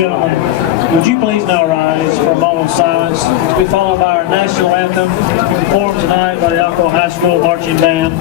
gentlemen, would you please now rise for a moment of silence to be followed by our national anthem performed tonight by the Alcoa High School Marching Band.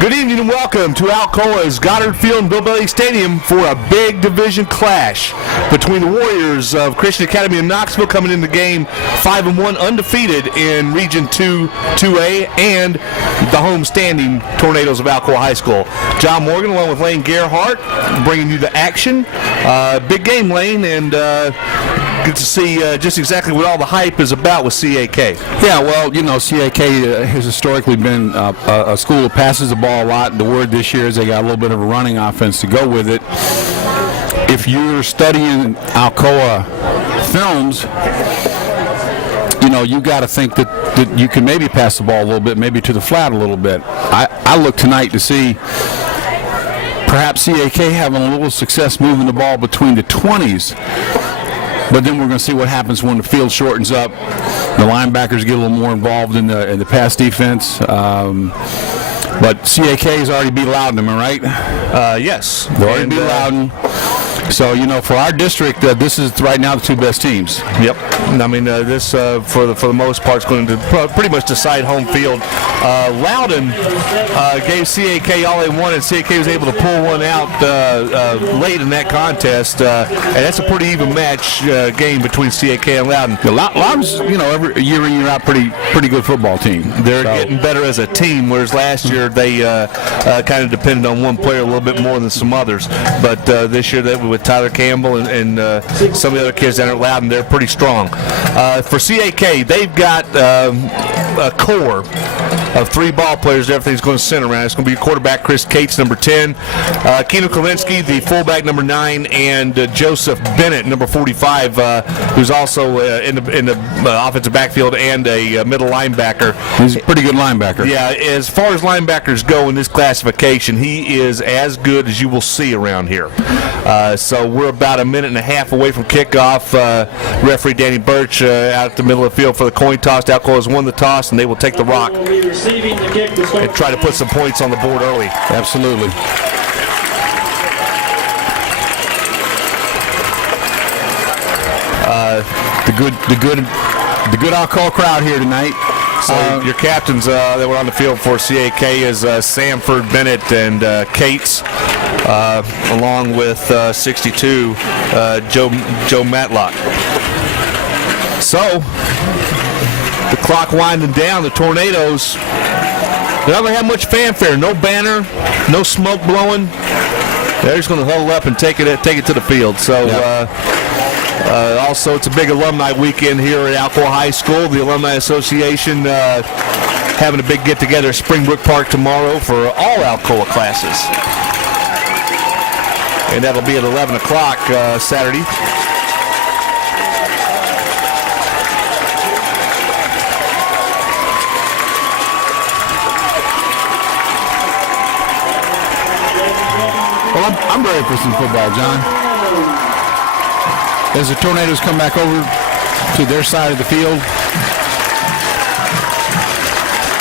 Good evening and welcome to Alcoa's Goddard Field and Bill Bailey Stadium for a big division clash between the Warriors of Christian Academy in Knoxville, coming in the game 5-1 undefeated in Region 2A, and the home-standing Tornadoes of Alcoa High School. John Morgan along with Lane Gerhardt bringing you the action. Big game, Lane, and good to see just exactly what all the hype is about with CAK. Yeah, well, you know, CAK has historically been a school that passes the ball a lot. The word this year is they got a little bit of a running offense to go with it. If you're studying Alcoa films, you know, you got to think that you can maybe pass the ball a little bit, maybe to the flat a little bit. I look tonight to see perhaps CAK having a little success moving the ball between the 20s. But then we're going to see what happens when the field shortens up. The linebackers get a little more involved in the pass defense. But CAK has already beat Loudon, am I right? Yes. They already beat Loudon. So, you know, for our district, this is right now the two best teams. Yep. I mean, this for the most part is going to pretty much decide home field. Loudon gave CAK all they wanted. CAK was able to pull one out late in that contest, and that's a pretty even match game between CAK and Loudon. Loudon's, you know, every year in year out pretty good football team. They're getting better as a team, whereas last year they kind of depended on one player a little bit more than some others. But this year, with Tyler Campbell and some of the other kids down at Loudon, they're pretty strong. For CAK, they've got a core of three ball players that everything's going to center around. It's going to be quarterback Chris Cates, number 10, Keno Kalinsky, the fullback, number 9, and Joseph Bennett, number 45, who's also in the offensive backfield and a middle linebacker. He's a pretty good linebacker. Yeah, as far as linebackers go in this classification, he is as good as you will see around here. So we're about a minute and a half away from kickoff. Referee Danny Birch out at the middle of the field for the coin toss. Alcoa has won the toss, and they will take the rock and try to put some points on the board early. Absolutely. The good Alcoa crowd here tonight. So your captains that were on the field for CAK is Samford, Bennett, and Cates, along with 62, Joe Matlock. So the clock winding down. The Tornadoes, they're not going to have much fanfare. No banner, no smoke blowing. They're just going to huddle up and take it to the field. So. Yep. Also, it's a big alumni weekend here at Alcoa High School. The Alumni Association having a big get-together at Springbrook Park tomorrow for all Alcoa classes. And that'll be at 11 o'clock Saturday. Well, I'm ready for some football, John. As the Tornadoes come back over to their side of the field,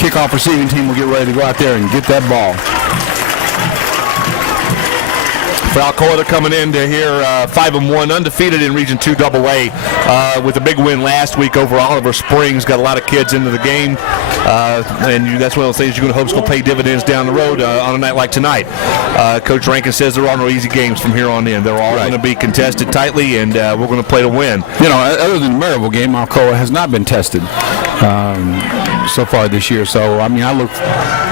kickoff receiving team will get ready to go out there and get that ball. For Alcoa, they're coming into here 5-1, undefeated in Region 2 AA with a big win last week over Oliver Springs. Got a lot of kids into the game, and that's one of those things you're going to hope is going to pay dividends down the road on a night like tonight. Coach Rankin says there are no easy games from here on in. They're all going to be contested tightly, and we're going to play to win. You know, other than the Maryville game, Alcoa has not been tested so far this year. So, I mean, I look,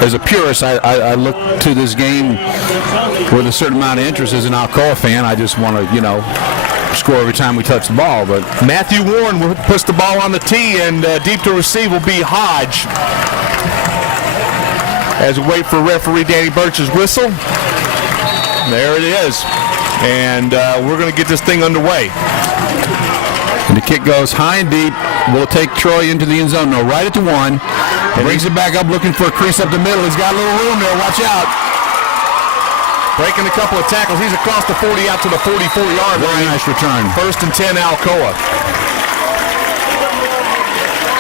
as a purist, I look to this game with a certain amount of interest. As an Alcoa fan, I just want to, score every time we touch the ball. But Matthew Warren puts the ball on the tee, and deep to receive will be Hodge. As we wait for referee Danny Birch's whistle. There it is. And we're going to get this thing underway. And the kick goes high and deep. Will take Troy into the end zone. No, right at the 1. Brings it back up looking for a crease up the middle. He's got a little room there. Watch out. Breaking a couple of tackles. He's across the 40 out to the 44-yard line. Very nice return. 1st and 10, Alcoa.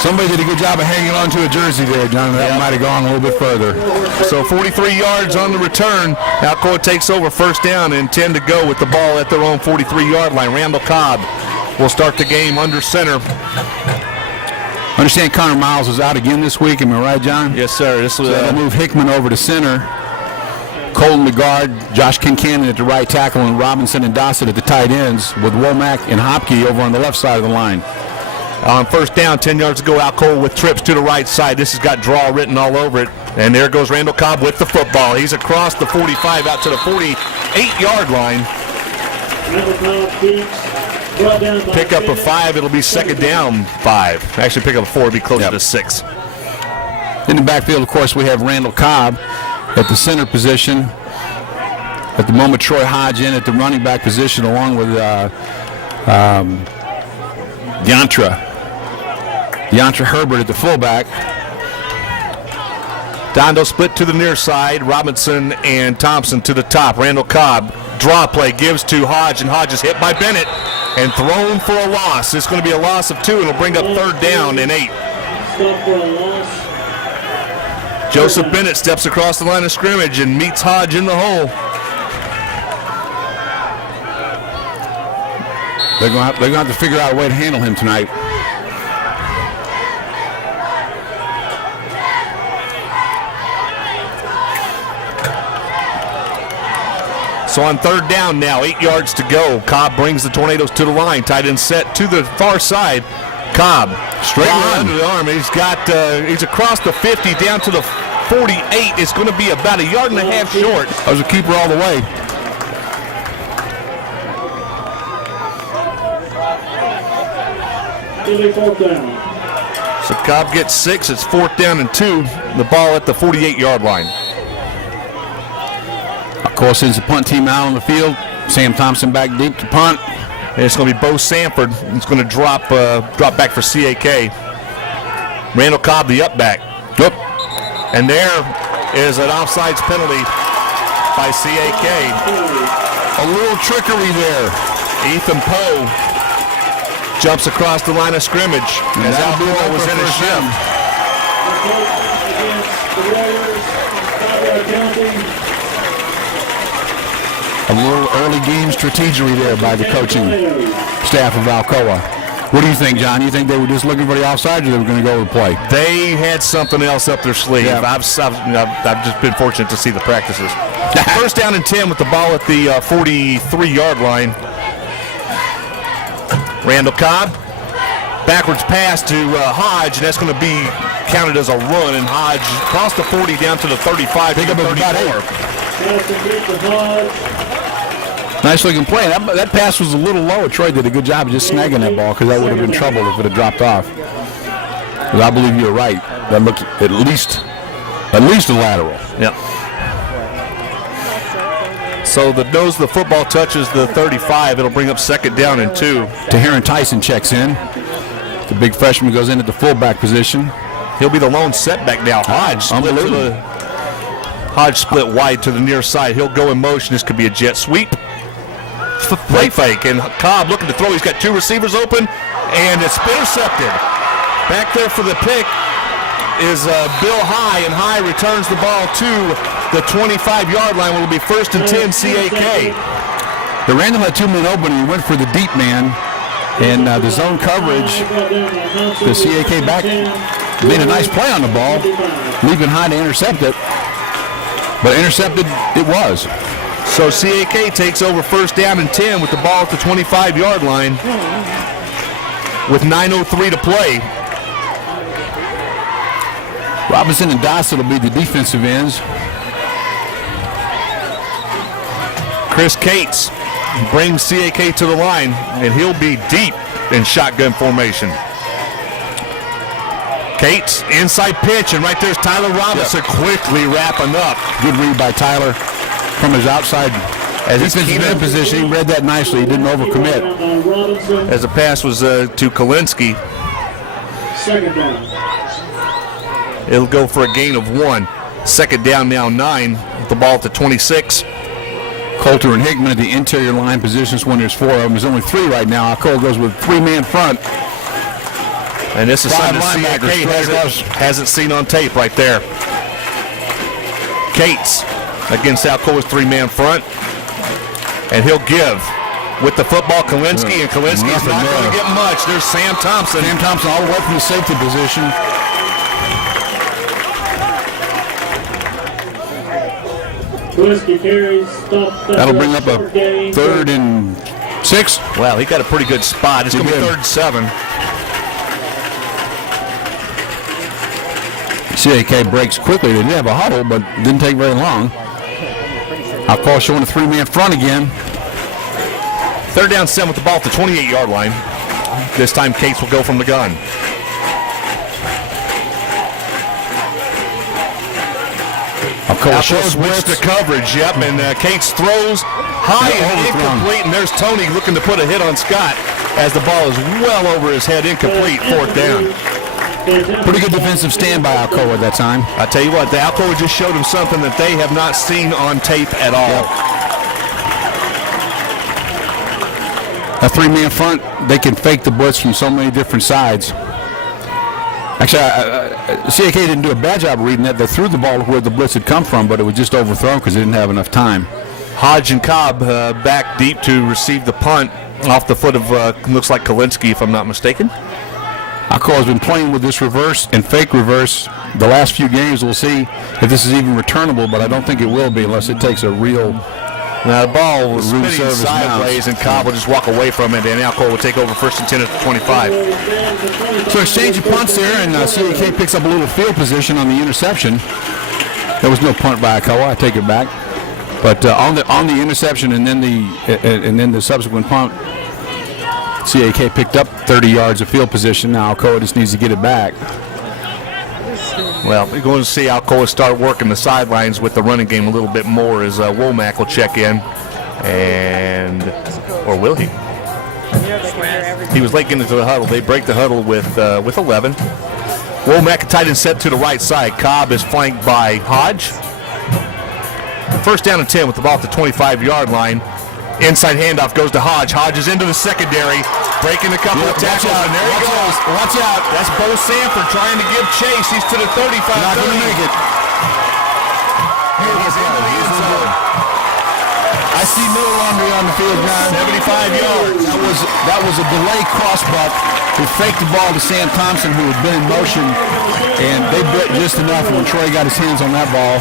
Somebody did a good job of hanging on to a jersey there, John. That might have gone a little bit further. So 43 yards on the return. Alcoa takes over 1st down and 10 to go with the ball at their own 43-yard line. Randall Cobb will start the game under center. Understand Connor Miles is out again this week. Am I right, John? Yes, sir. This was they'll move Hickman over to center. Colton the guard, Josh Kincannon at the right tackle, and Robinson and Dossett at the tight ends, with Womac and Hopke over on the left side of the line. On 1st down, 10 yards to go, Alcoa with trips to the right side. This has got draw written all over it. And there goes Randall Cobb with the football. He's across the 45 out to the 48-yard line. Pick up a 5. It'll be 2nd down 5. Actually, pick up a 4. It'll be closer to 6. In the backfield, of course, we have Randall Cobb at the center position. At the moment, Troy Hodge in at the running back position, along with Deontra Herbert at the fullback. Dondo split to the near side. Robinson and Thompson to the top. Randall Cobb, draw play, gives to Hodge, and Hodge is hit by Bennett and thrown for a loss. It's going to be a loss of 2, and it'll bring up 3rd down and 8. Joseph Bennett steps across the line of scrimmage and meets Hodge in the hole. They're going to have to figure out a way to handle him tonight. So on 3rd down now, 8 yards to go. Cobb brings the Tornadoes to the line. Tight end set to the far side. Cobb, straight under the arm. He's across the 50 down to the 48. It's going to be about 1.5 yards short. That was a keeper all the way. So Cobb gets 6. It's 4th down and 2. The ball at the 48-yard line. Of course, sends the punt team out on the field. Sam Thompson back deep to punt. And it's going to be Bo Sanford. It's going to drop back for CAK. Randall Cobb, the up back. Yep. And there is an offsides penalty by CAK. A little trickery there. Ethan Poe jumps across the line of scrimmage as Alcoa was in a shift. A little early game strategy there by the coaching staff of Alcoa. What do you think, John? You think they were just looking for the offside, or they were going to go to the play? They had something else up their sleeve. Yeah. I've just been fortunate to see the practices. 1st down and 10 with the ball at the 43-yard line. Randall Cobb, backwards pass to Hodge, and that's going to be counted as a run. And Hodge crossed the 40 down to the 35. Pick up about 8. Nice looking play. That pass was a little low. Troy did a good job of just snagging that ball, because that would have been trouble if it had dropped off. But I believe you're right. That looked at least a lateral. Yep. So the nose of the football touches the 35. It'll bring up 2nd down and 2. Taharon Tyson checks in. The big freshman goes in at the fullback position. He'll be the lone setback now. Hodge split to the Hodge split wide to the near side. He'll go in motion. This could be a jet sweep. Play fake, and Cobb looking to throw. He's got two receivers open, and it's intercepted. Back there for the pick is Bill High, and High returns the ball to the 25-yard line. Will be 1st and 10 CAK. The Randall had 2 men open, and he went for the deep man, and the zone coverage, the CAK back made a nice play on the ball, leaving High to intercept it, but intercepted it was. So CAK takes over 1st down and 10 with the ball at the 25-yard line with 9:03 to play. Robinson and Dossett will be the defensive ends. Chris Cates brings CAK to the line, and he'll be deep in shotgun formation. Cates, inside pitch, and right there's Tyler Robinson quickly wrapping up. Good read by Tyler from his outside As defensive end position. He read that nicely. He didn't overcommit. As the pass was to Kalinsky. 2nd down. It'll go for a gain of 1. 2nd down now 9 with the ball at the 26. Coulter and Hickman at the interior line positions when there's 4 of them. There's only 3 right now. Alcoa goes with 3-man front. And this is something CAK hasn't seen on tape right there. Cates against Alcoa's 3-man front. And he'll give with the football Kalinsky, and Kalinsky's not going to get much. There's Sam Thompson. Sam Thompson all the way from the safety position. That'll bring up a 3rd and 6. Wow, he got a pretty good spot. It's going to be 3rd and 7. CAK breaks quickly. They did have a huddle, but didn't take very long. Alcoa showing a 3-man front again. 3rd down 7 with the ball at the 28-yard line. This time Cates will go from the gun. Alcoa switch to coverage, yep, and Cates throws high and incomplete, and there's Toney looking to put a hit on Scott as the ball is well over his head, incomplete, 4th down. Pretty good defensive stand by Alcoa at that time. I tell you what, the Alcoa just showed him something that they have not seen on tape at all. A 3-man front, they can fake the blitz from so many different sides. Actually, CAK didn't do a bad job of reading that. They threw the ball where the blitz had come from, but it was just overthrown because they didn't have enough time. Hodge and Cobb back deep to receive the punt off the foot of, looks like Kalinsky, if I'm not mistaken. Alcoa has been playing with this reverse and fake reverse the last few games. We'll see if this is even returnable, but I don't think it will be unless it takes a real Now the ball was spinning sideways, and Cobb will just walk away from it, and Alcoa will take over 1st and 10 at the 25. So exchange of punts there, and CAK picks up a little field position on the interception. There was no punt by Alcoa. I take it back. But on the interception and then the subsequent punt, CAK picked up 30 yards of field position. Now Alcoa just needs to get it back. Well, we're going to see Alcoa start working the sidelines with the running game a little bit more as Womac will check in, or will he? He was late getting into the huddle. They break the huddle with 11. Womac tight and set to the right side. Cobb is flanked by Hodge. 1st down and 10 with the ball at the 25-yard line. Inside handoff goes to Hodge. Hodge is into the secondary, breaking a couple of tackles, and there he goes. Watch out. That's Bo Sanford trying to give chase. He's to the 35. Not going to make it. He's into the end zone. I see no laundry on the field now. 75 yards. That was a delay crossbuck. He faked the ball to Sam Thompson, who had been in motion, and they bit just enough when Troy got his hands on that ball.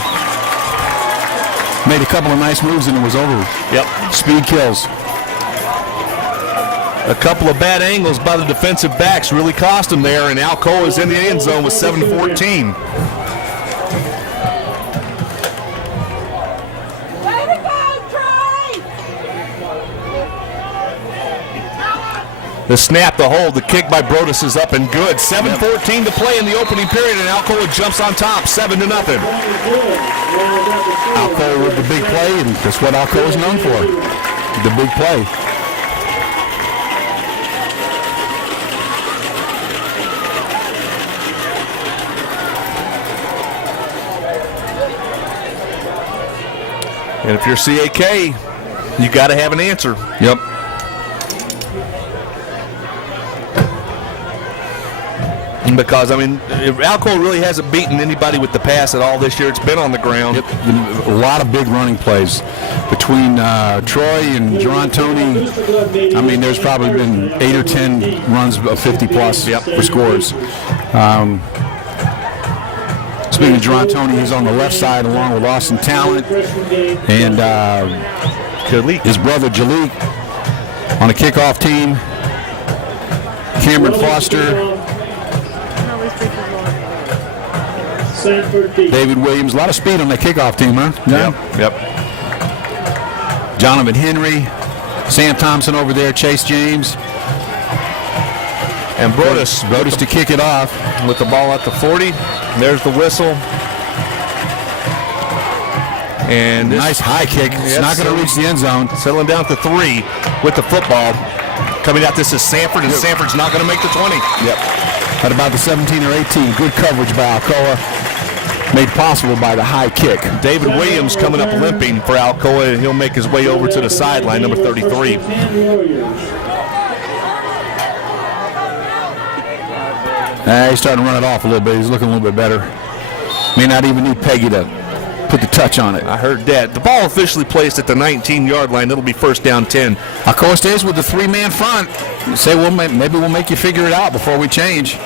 Made a couple of nice moves, and it was over. Yep. Speed kills. A couple of bad angles by the defensive backs really cost him there, and Alcoa is in the end zone with 7-14. The snap, the hold, the kick by Brodus is up and good. 7:14 to play in the opening period, and Alcoa jumps on top, 7-0. Alcoa with the big play, and that's what Alcoa is known for, the big play. And if you're CAK, you got to have an answer. Yep. Because, I mean, Alcoa really hasn't beaten anybody with the pass at all this year. It's been on the ground. Yep. A lot of big running plays between Troy and Toney. I mean, there's probably been 8 or 10 runs of 50-plus for scores. Speaking of Toney, he's on the left side along with Austin Talent and his brother JaLik on the kickoff team. Cameron Foster. David Williams, a lot of speed on that kickoff team, huh? Yep. Jonathan Henry, Sam Thompson over there, Chase James. And Brodus to kick it off. With the ball at the 40. There's the whistle. And nice high kick. It's not going to reach the end zone. Settling down to 3 with the football. Coming out, this is Sanford, and Sanford's not going to make the 20. Yep. At about the 17 or 18. Good coverage by Alcoa. Made possible by the high kick. David Williams coming up limping for Alcoa, and he'll make his way over to the sideline, number 33. He's starting to run it off a little bit. He's looking a little bit better. May not even need Peggy to put the touch on it. I heard that. The ball officially placed at the 19-yard line. It'll be first down 10. Alcoa stays with the 3-man front. You say, well, maybe we'll make you figure it out before we change.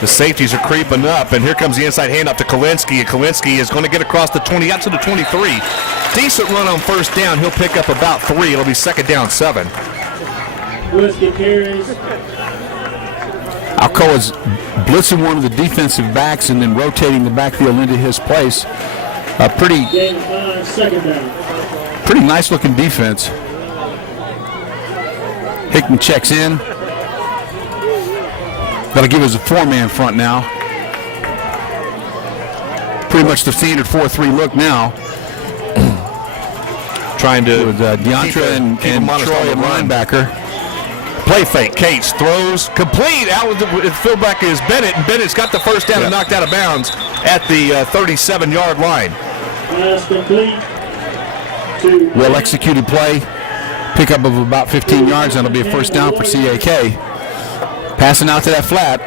The safeties are creeping up, and here comes the inside handoff to Kalinske, and Kalinske is going to get across the 20 out to the 23. Decent run on first down. He'll pick up about 3. It'll be second down 7. Alcoa's blitzing one of the defensive backs and then rotating the backfield into his place. A pretty nice looking defense. Hickman checks in. That'll give us a 4-man front now. Pretty much the standard 4-3 look now. Trying to with DeAndre and Troy at linebacker. Play fake. Cates throws complete. Out with the fullback is Bennett, and Bennett's got the first down and knocked out of bounds at the 37-yard line. Well executed play. Pickup of about 15 yards. That'll be a first down for CAK. Passing out to that flat.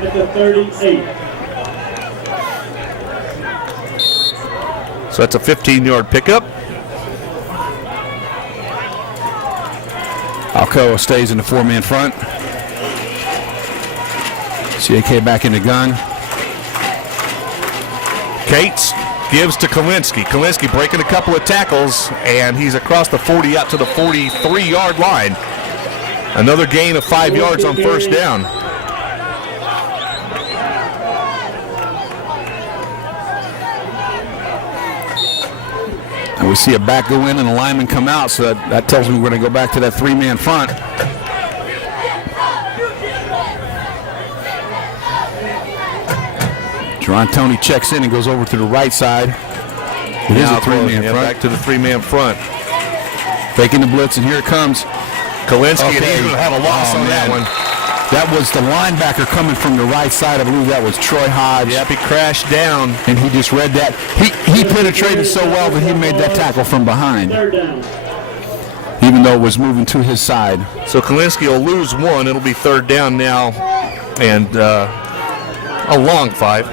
At the 38. So that's a 15-yard pickup. Alcoa stays in the 4-man front. CAK back in the gun. Cates gives to Kalinske. Kalinske breaking a couple of tackles, and he's across the 40 out to the 43-yard line. Another gain of 5 yards on first down. And we see a back go in and a lineman come out, so that tells me we're going to go back to that 3-man front. Toney checks in and goes over to the right side. It is a 3-man front. Back to the 3-man front. Faking the blitz, and here it comes. Kalinske, and he's going to have a loss on that one. That was the linebacker coming from the right side. I believe that was Troy Hodge. Yep, he crashed down. And he just read that. He penetrated so well that he made that tackle from behind, even though it was moving to his side. So Kalinske will lose 1. It'll be third down now, and a long 5.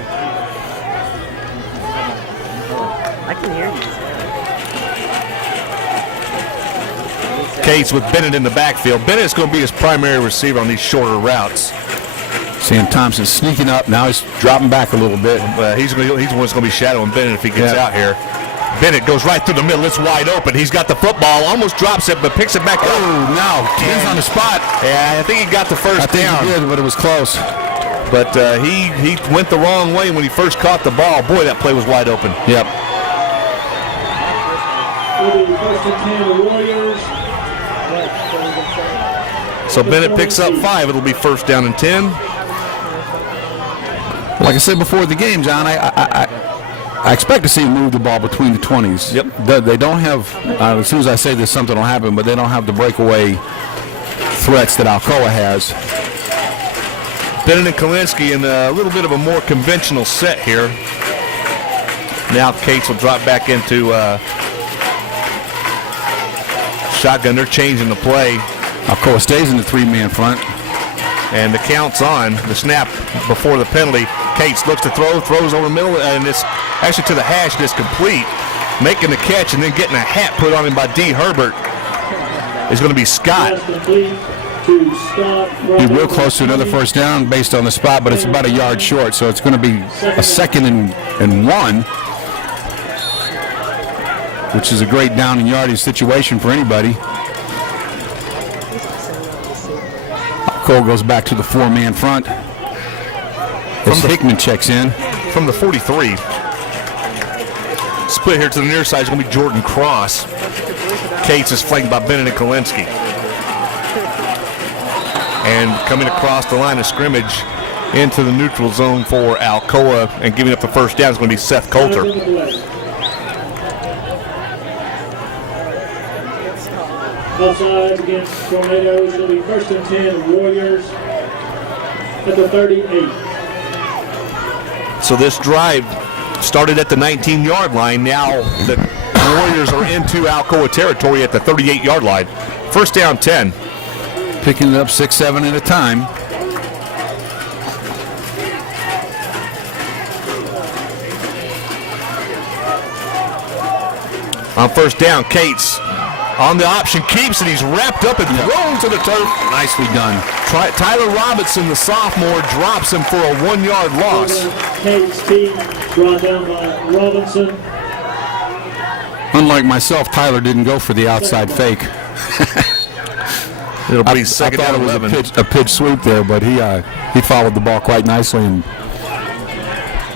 I can hear you. Cates with Bennett in the backfield. Bennett's going to be his primary receiver on these shorter routes. Sam Thompson sneaking up. Now he's dropping back a little bit. He's the one that's going to be shadowing Bennett if he gets out here. Bennett goes right through the middle. It's wide open. He's got the football. Almost drops it, but picks it back up. Oh, now Ken's on the spot. Yeah, I think he got the first down. I think he did, but it was close. But he went the wrong way when he first caught the ball. Boy, that play was wide open. Yep. So Bennett picks up 5. It'll be first down and 10. Like I said before the game, John, I expect to see him move the ball between the 20s. Yep. They don't have, as soon as I say this, something will happen, but they don't have the breakaway threats that Alcoa has. Bennett and Kalinsky in a little bit of a more conventional set here. Now Cates will drop back into shotgun. They're changing the play. Alcoa stays in the three-man front. And the count's on. The snap before the penalty. Cates looks to throw, throws over the middle, and it's actually to the hash, and it's complete. Making the catch and then getting a hat put on him by D. Herbert is going to be Scott. Be real close to another first down based on the spot, but it's about a yard short, so it's going to be a 2nd and 1, which is a great down and yardage situation for anybody. Cole goes back to the four-man front. As Hickman checks in. From the 43. Split here to the near side is going to be Jordan Cross. Cates is flanked by Bennett and Kalinsky. And coming across the line of scrimmage into the neutral zone for Alcoa and giving up the first down is going to be Seth Coulter. Offside against Tornadoes. It'll be 1st and 10 Warriors at the 38. So this drive started at the 19-yard line. Now the Warriors are into Alcoa territory at the 38-yard line. First down 10. Picking it up 6-7 at a time. On first down, Cates on the option, keeps it. He's wrapped up and thrown to the turf. Nicely done. Tyler Robinson, the sophomore, drops him for a 1-yard loss. Cates team brought down by Robinson. Unlike myself, Tyler didn't go for the outside fake. It'll be I second thought down it was 11. a pitch sweep there, but he followed the ball quite nicely and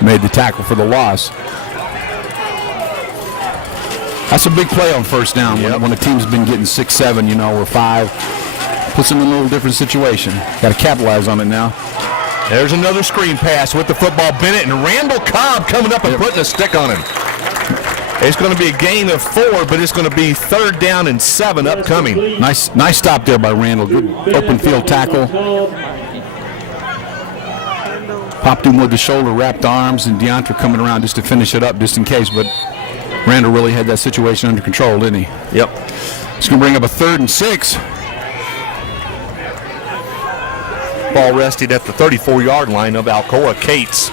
made the tackle for the loss. That's a big play on first down when a team's been getting 6-7, or 5. Puts them in a little different situation. Got to capitalize on it now. There's another screen pass with the football. Bennett and Randall Cobb coming up and putting a stick on him. It's going to be a gain of 4, but it's going to be 3rd down and 7 upcoming. Nice stop there by Randall. Good open field tackle. Popped him with the shoulder, wrapped arms, and Deontre coming around just to finish it up just in case, but Randall really had that situation under control, didn't he? Yep. It's going to bring up a 3rd and 6. Ball rested at the 34-yard line of Alcoa. Cates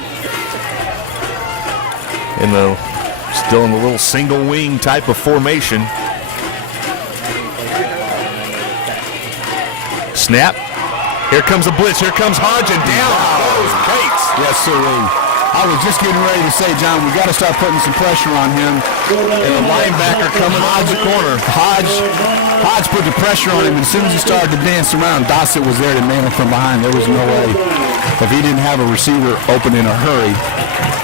still in the little single wing type of formation. Snap. Here comes the blitz. Here comes Hodge, and down goes Cates. Yes, sir. I was just getting ready to say, John, we got to start putting some pressure on him. And the linebacker coming out of the corner. Hodge put the pressure on him, and as soon as he started to dance around, Dossett was there to man him from behind. There was no way. If he didn't have a receiver open in a hurry,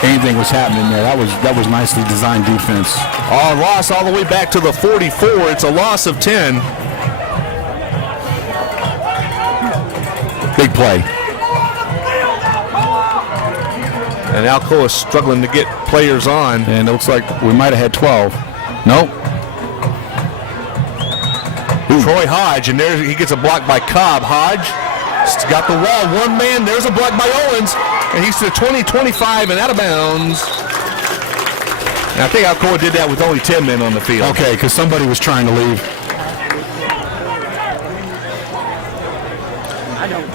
anything was happening there. That was nicely designed defense. Loss all the way back to the 44. It's a loss of 10. Big play. And Alcoa is struggling to get players on. And it looks like we might have had 12. Nope. Troy Hodge, and there he gets a block by Cobb. Hodge got the wall. One man. There's a block by Owens. And he's to the 20, 25, and out of bounds. And I think Alcoa did that with only 10 men on the field. Okay, because somebody was trying to leave.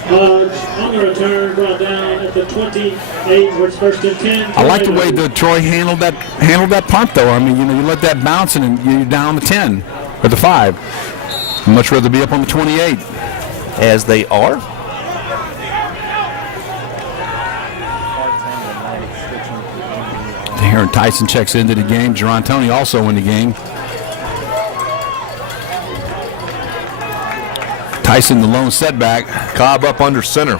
Hodge on the return, brought down at the 28, where it's 1st and 10. I like the way that Troy handled that punt, though. I mean, you let that bounce and you're down the 10 or the 5. I'd much rather be up on the 28. As they are. Aaron Tyson checks into the game. Toney also in the game. Tyson, the lone setback. Cobb up under center.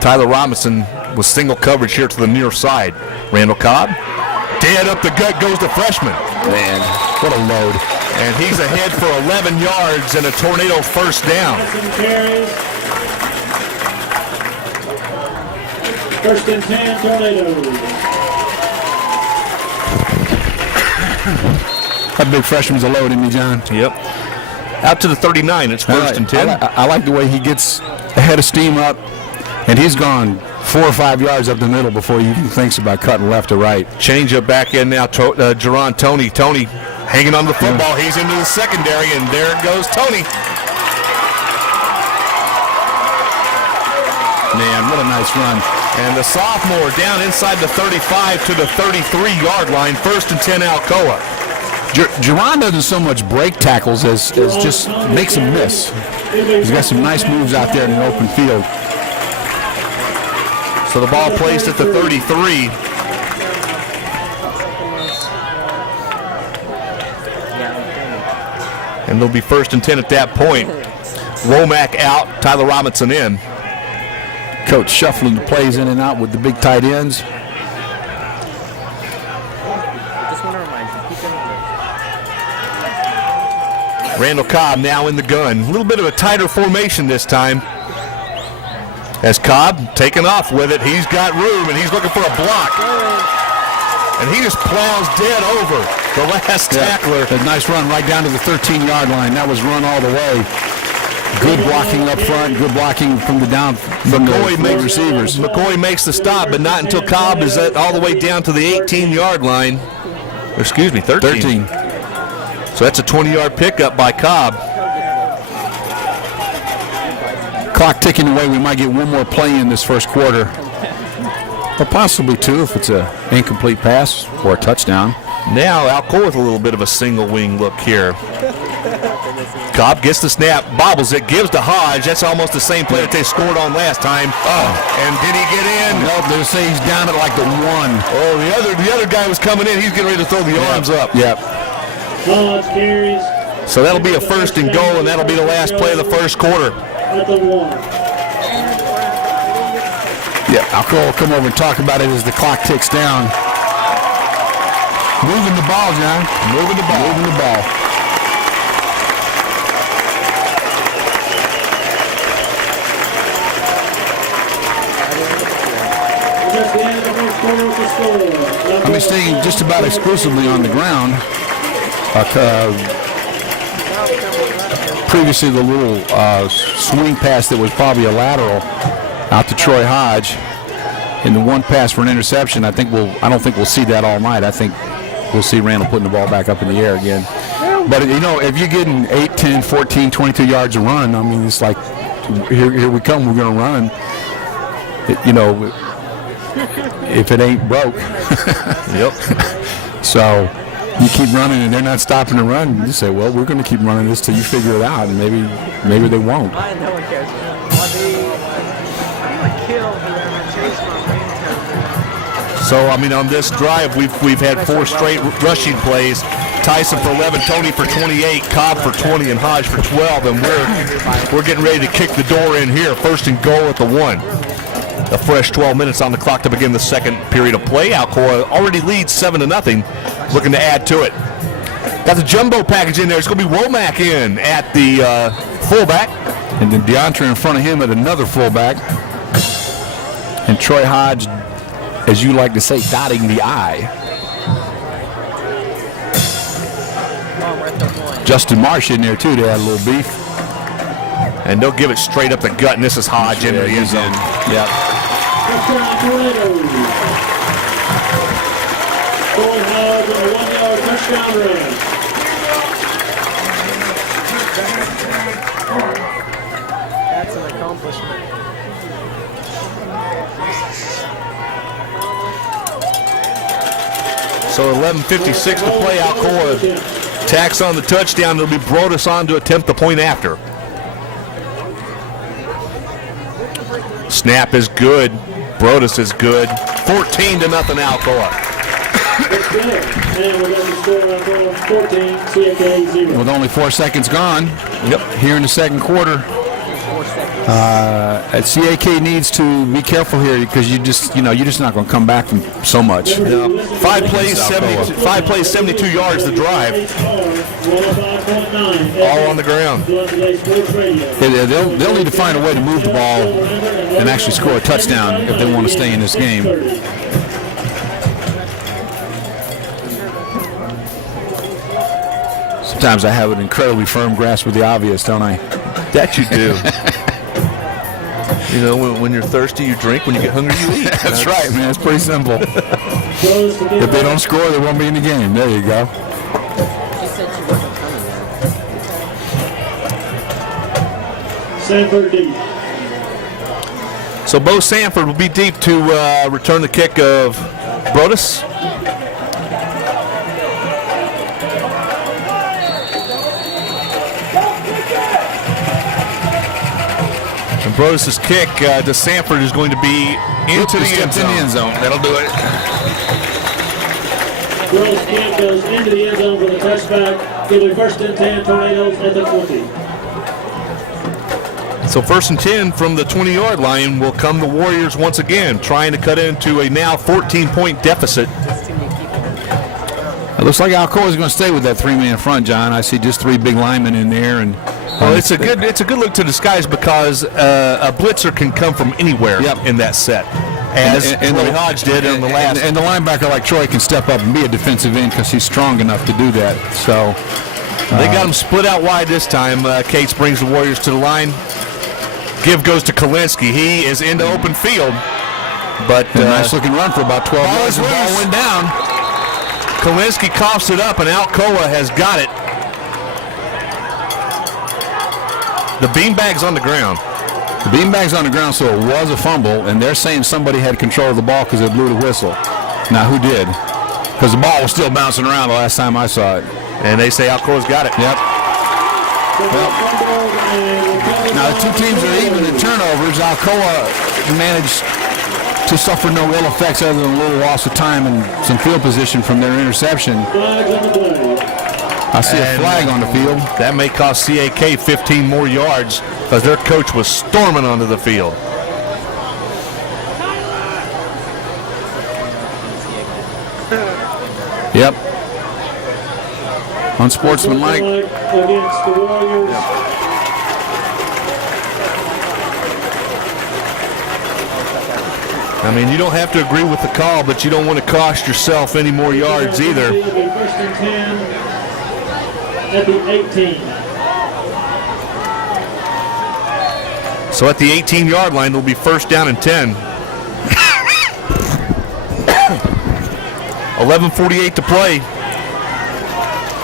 Tyler Robinson with single coverage here to the near side. Randall Cobb. Dead up the gut goes the freshman. Man, what a load. And he's ahead for 11 yards and a Tornado first down. 1st and 10, Tornadoes. That big freshman's a load, isn't he, John? Yep. Out to the 39, it's 1st and 10. I like the way he gets ahead of steam up, And he's gone 4 or 5 yards up the middle before he even thinks about cutting left or right. Change up back in now, Jerron Toney. Toney hanging on the football. He's into the secondary, and there it goes, Toney. Man, what a nice run. And the sophomore down inside the 35 to the 33-yard line. 1st and 10 Alcoa. Jerron doesn't so much break tackles as just makes them miss. He's got some nice moves out there in an open field. So the ball placed at the 33. And they'll be 1st and 10 at that point. Womac out, Tyler Robinson in. Coach shuffling the plays in and out with the big tight ends. Just want to remind you, keep them Randall Cobb now in the gun. A little bit of a tighter formation this time. As Cobb taking off with it, he's got room and he's looking for a block. And he just plows dead over the last tackler. A nice run right down to the 13-yard line. That was run all the way. Good blocking up front, good blocking from the receivers. McCoy makes the stop, but not until Cobb is all the way down to the 18-yard line. Excuse me, 13. So that's a 20-yard pickup by Cobb. Clock ticking away. We might get one more play in this first quarter. Or possibly two if it's an incomplete pass or a touchdown. Now Alcoa with a little bit of a single wing look here. Cobb gets the snap, bobbles it, gives to Hodge. That's almost the same play that they scored on last time. And did he get in? Nope, they say he's down at like the 1. Oh, the other guy was coming in. He's getting ready to throw the arms up. Yep. Hodge carries. So that'll be a 1st and goal, and that'll be the last play of the first quarter. At the 1. Yeah, Alcoa will come over and talk about it as the clock ticks down. Moving the ball, John. Moving the ball. Moving the ball. I'll be staying just about exclusively on the ground. Previously, the little swing pass that was probably a lateral out to Troy Hodge, and the one pass for an interception. I don't think we'll see that all night. I think we'll see Randall putting the ball back up in the air again. But if you're getting 8, 10, 14, 22 yards a run, I mean, it's like here we come. We're going to run. If it ain't broke. Yep. So you keep running and they're not stopping to run. You say, well, we're going to keep running this till you figure it out, and maybe they won't. No one cares. So, I mean, on this drive, we've had 4 straight rushing plays. Tyson for 11, Toney for 28, Cobb for 20, and Hodge for 12. And we're getting ready to kick the door in here. 1st and goal at the 1. A fresh 12 minutes on the clock to begin the second period of play. Alcoa already leads 7-0, looking to add to it. Got the jumbo package in there. It's going to be Womac in at the fullback. And then DeAndre in front of him at another fullback. And Troy Hodge, as you like to say, dotting the I. Justin Marsh in there, too, to add a little beef. And they'll give it straight up the gut, and this is Hodge into the end zone. Yep. Going Hodge on a 1-yard touchdown run. That's an accomplishment. So 11:56 to play. Alcoa tacks on the touchdown. It'll be Brodus on to attempt the point after. Snap is good. Brodus is good. 14-0 Alcoa. And we got the score on 14, CAK 0. With only 4 seconds gone. Yep. Here in the second quarter. CAK needs to be careful here because you're just not going to come back from so much. No. 5 plays, 72 yards to drive. All on the ground. They'll need to find a way to move the ball and actually score a touchdown if they want to stay in this game. Sometimes I have an incredibly firm grasp of the obvious, don't I? That you do. You know, when you're thirsty, you drink. When you get hungry, you eat. That's right, man. It's pretty simple. Throws to If they don't score, they won't be in the game. There you go. She said she wasn't coming yet. Sanford deep. So Bo Sanford will be deep to return the kick of Brodus. And Brodus' kick to Sanford is going to be into the end zone. That'll do it. Brodus' kick goes into the end zone for the touchback. It'll be 1st and 10, Tornadoes at the 20. So 1st and 10 from the 20-yard line will come the Warriors once again, trying to cut into a now 14-point deficit. It looks like Alcoa is going to stay with that three-man front, John. I see just 3 big linemen in there, and Well, it's a good look to disguise because a blitzer can come from anywhere in that set, as Troy Hodge did in the last. And the linebacker like Troy can step up and be a defensive end because he's strong enough to do that. So they got him split out wide this time. Cates brings the Warriors to the line. Give goes to Kalinsky. He is into open field, but a nice looking run for about 12 yards. The ball went down. Kalinsky coughs it up, and Alcoa has got it. The beanbag's on the ground. The beanbag's on the ground, so it was a fumble, and they're saying somebody had control of the ball because they blew the whistle. Now, who did? Because the ball was still bouncing around the last time I saw it. And they say Alcoa's got it. Yep. Well, now the two teams are even in turnovers. Alcoa managed to suffer no ill effects other than a little loss of time and some field position from their interception. I see a flag on the field. That may cost CAK 15 more yards because their coach was storming onto the field. Yep. Unsportsmanlike. Against the Warriors. I mean, you don't have to agree with the call, but you don't want to cost yourself any more yards either. It'll be 1st and 10 at the 18. So at the 18-yard line, it'll be 1st down and 10. 11:48 to play.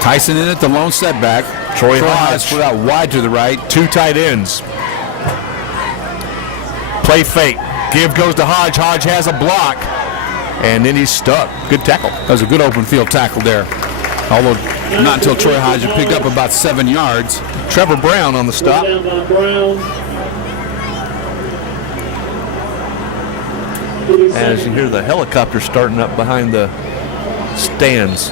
Tyson in it, the lone setback. Troy Hodge Hodge put out wide to the right. 2 tight ends. Play fake. Give goes to Hodge. Hodge has a block, and then he's stuck. Good tackle. That was a good open field tackle there. Although not until Troy Hodge had picked up about 7 yards. Trevor Brown on the stop. Down by Brown. As you hear the helicopter starting up behind the stands.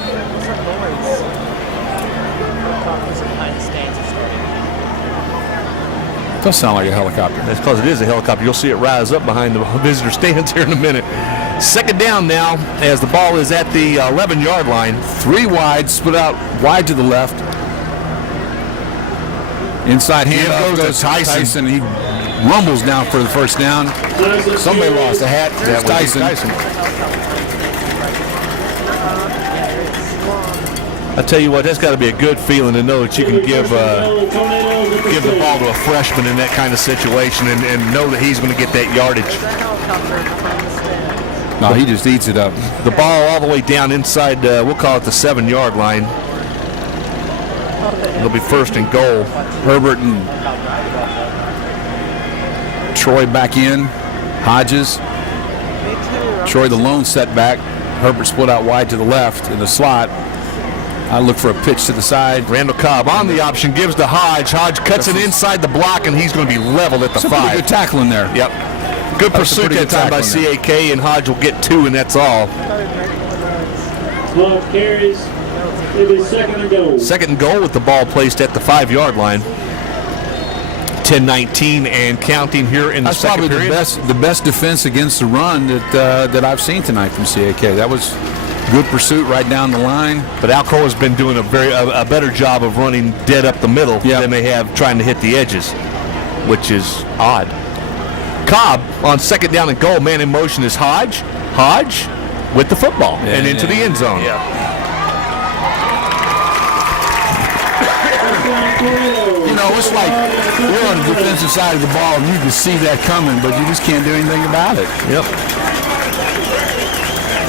Does sound like a helicopter. That's because it is a helicopter. You'll see it rise up behind the visitor stands here in a minute. 2nd down now as the ball is at the 11-yard line. 3 wide, split out wide to the left. Inside handoff goes to Tyson. He rumbles down for the 1st down. Somebody lost a hat. It's Tyson. I tell you what, that's got to be a good feeling to know that you can give the ball to a freshman in that kind of situation and know that he's going to get that yardage. No, he just eats it up. The ball all the way down inside, we'll call it the 7-yard line. It'll be 1st and goal. Herbert and Troy back in. Hodges. Troy the lone setback. Herbert split out wide to the left in the slot. I look for a pitch to the side. Randall Cobb on the option, gives to Hodge. Hodge cuts it inside the block, and he's going to be leveled at the 5. Pretty good tackling there. Yep. Good pursuit that time by CAK, and Hodge will get 2, and that's all. 12 carries. It'll be 2nd and goal. 2nd and goal with the ball placed at the 5-yard line. 10-19 and counting here in the That's second probably period. the best defense against the run that I've seen tonight from CAK. That was good pursuit right down the line. But Alcoa has been doing a better job of running dead up the middle than they have trying to hit the edges, which is odd. Cobb on 2nd down and goal, man in motion is Hodge. Hodge with the football and into the end zone. You know, it's like you're on the defensive side of the ball and you can see that coming, but you just can't do anything about it. Yep.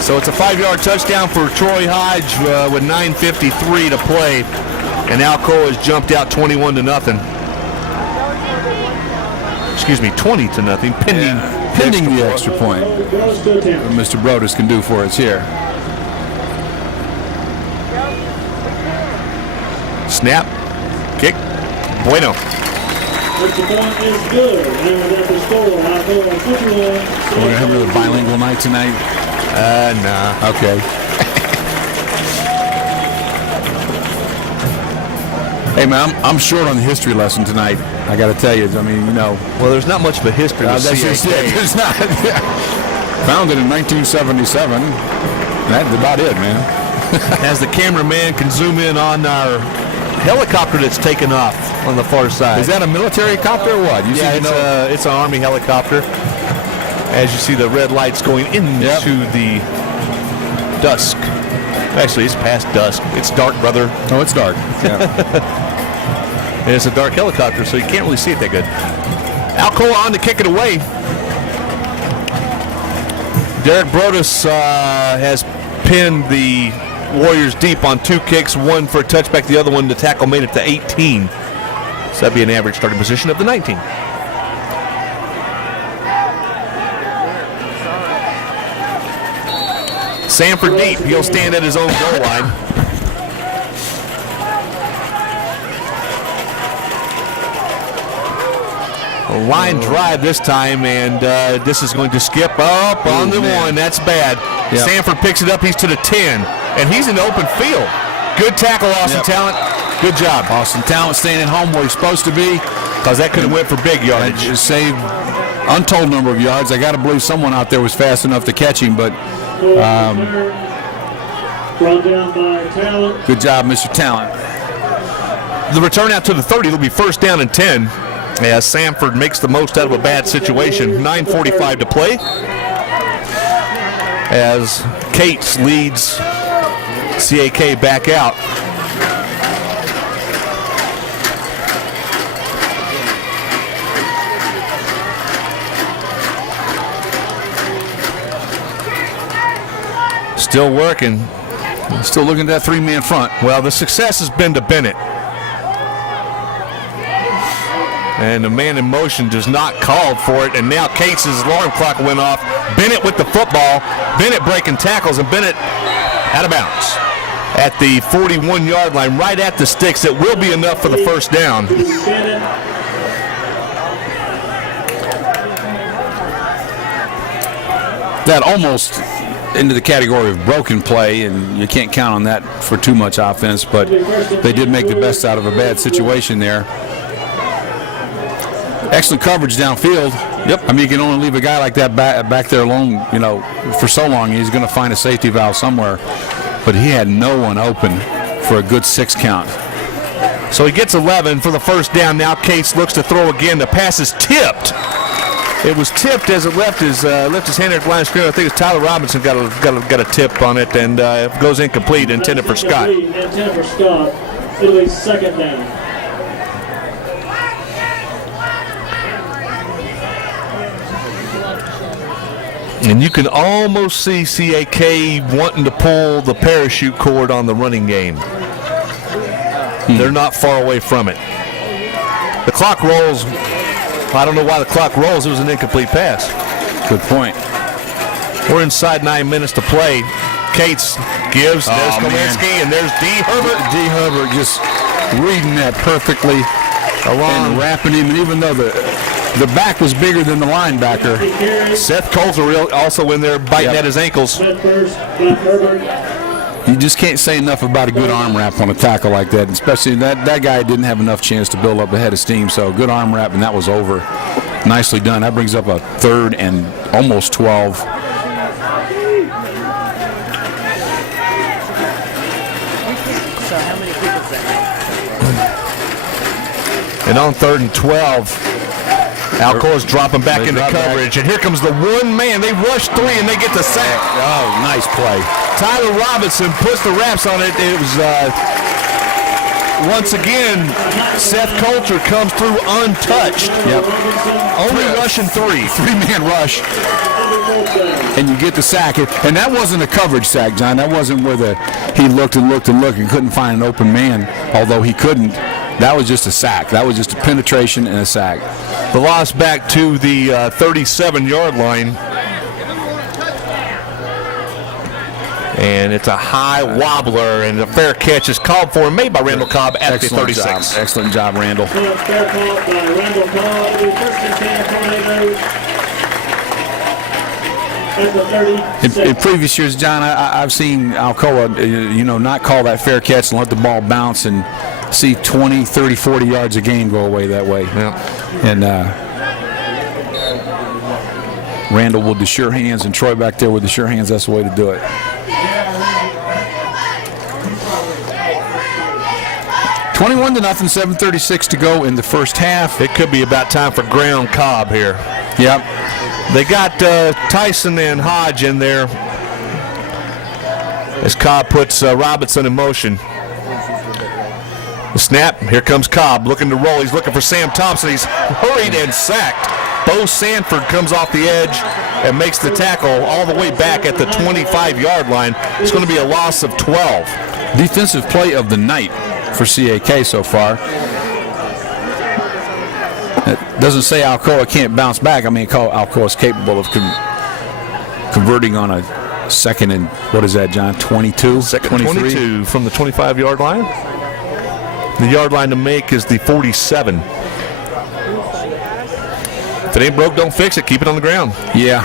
So it's a 5-yard touchdown for Troy Hodge with 9:53 to play, and Alcoa has jumped out 21-0. Excuse me, 20-0, Pending the extra point. What Mr. Brodus can do for us here. Snap, kick, bueno. Extra point is good. And with that score, Alcoa 51. We're going to have another bilingual night tonight? Nah. Okay. Hey, man, I'm short on the history lesson tonight. I got to tell you. I mean, you know. Well, there's not much of a history with That's just it. CAK. There's not. Founded in 1977. That's about it, man. As the cameraman can zoom in on our helicopter that's taken off on the far side. Is that a military copter or what? Yeah, it's an Army helicopter. As you see the red lights going into the dusk. Actually, it's past dusk. It's dark, brother. Oh, it's dark. Yeah. And it's a dark helicopter, so you can't really see it that good. Alcoa on to kick it away. Derek Brodus has pinned the Warriors deep on 2 kicks, one for a touchback, the other one, the tackle made it to 18. So that'd be an average starting position of the 19. Sanford deep. He'll stand at his own goal line. A line drive this time, and this is going to skip up on the 1. That's bad. Yep. Sanford picks it up. He's to the 10, and he's in the open field. Good tackle, Austin Talent. Good job. Austin Talent staying at home where he's supposed to be. Because that could have went for big yardage. It saved untold number of yards. I got to believe someone out there was fast enough to catch him, but Brought down by Talent. good job, Mr. Talent. The return out to the 30. It'll be 1st down and 10. As Sanford makes the most out of a bad situation. 9:45 to play. As Cates leads CAK back out. Still working. Still looking at that 3-man front. Well, the success has been to Bennett. And the man in motion does not call for it. And now Cates' alarm clock went off. Bennett with the football. Bennett breaking tackles, and Bennett out of bounds at the 41-yard line, right at the sticks. It will be enough for the 1st down. That almost into the category of broken play, and you can't count on that for too much offense, but they did make the best out of a bad situation there. Excellent coverage downfield. Yep. I mean, you can only leave a guy like that back there alone, you know, for so long. He's going to find a safety valve somewhere. But he had no one open for a good 6 count. So he gets 11 for the 1st down. Now Cates looks to throw again. The pass is tipped. It was tipped as it left his hand at the line of scrimmage. I think it's Tyler Robinson got a tip on it, and it goes incomplete, intended for Scott. Intended for Scott. It'll be 2nd down. And you can almost see CAK wanting to pull the parachute cord on the running game. They're not far away from it. The clock rolls. I don't know why the clock rolls. It was an incomplete pass. Good point. We're inside 9 minutes to play. Cates gives. There's Kowinski, and there's D. Herbert. D. Herbert just reading that perfectly and wrapping him. And even though the back was bigger than the linebacker, Seth Colzer also in there biting at his ankles. you just can't say enough about a good arm wrap on a tackle like that, especially that guy didn't have enough chance to build up a head of steam, so good arm wrap, and that was over. Nicely done. That brings up a 3rd and almost 12. So how many people is that? And on 3rd and 12, Alcoa's dropping back into coverage, and here comes the one man. They rush 3 and they get the sack. Oh, nice play. Tyler Robinson puts the wraps on it. It was once again, Seth Coulter comes through untouched. Yep. Only rushing 3. Three-man rush, and you get the sack. And that wasn't a coverage sack, John. That wasn't where he looked and looked and looked and couldn't find an open man, although he couldn't. That was just a sack. That was just a penetration and a sack. The loss back to the 37-yard line. And it's a high wobbler, and a fair catch is called for and made by Randall Cobb at the 36. Job. Excellent job, Randall. Fair call by Randall Cobb. The first and 10 tornadoes at the 36. In previous years, John, I've seen Alcoa, not call that fair catch and let the ball bounce and see 20, 30, 40 yards a game go away that way. Yeah. And Randall with the sure hands, and Troy back there with the sure hands. That's the way to do it. $21-0, 7:36 to go in the first half. It could be about time for ground Cobb here. Yep. They got Tyson and Hodge in there as Cobb puts Robinson in motion. The snap, here comes Cobb looking to roll. He's looking for Sam Thompson. He's hurried and sacked. Bo Sanford comes off the edge and makes the tackle all the way back at the 25-yard line. It's going to be a loss of 12. Defensive play of the night for CAK so far. It doesn't say Alcoa can't bounce back. I mean, Alcoa is capable of converting on a second and, what is that, John, 22? Second 23? 22 from the 25-yard line. The yard line to make is the 47. If it ain't broke, don't fix it. Keep it on the ground. Yeah.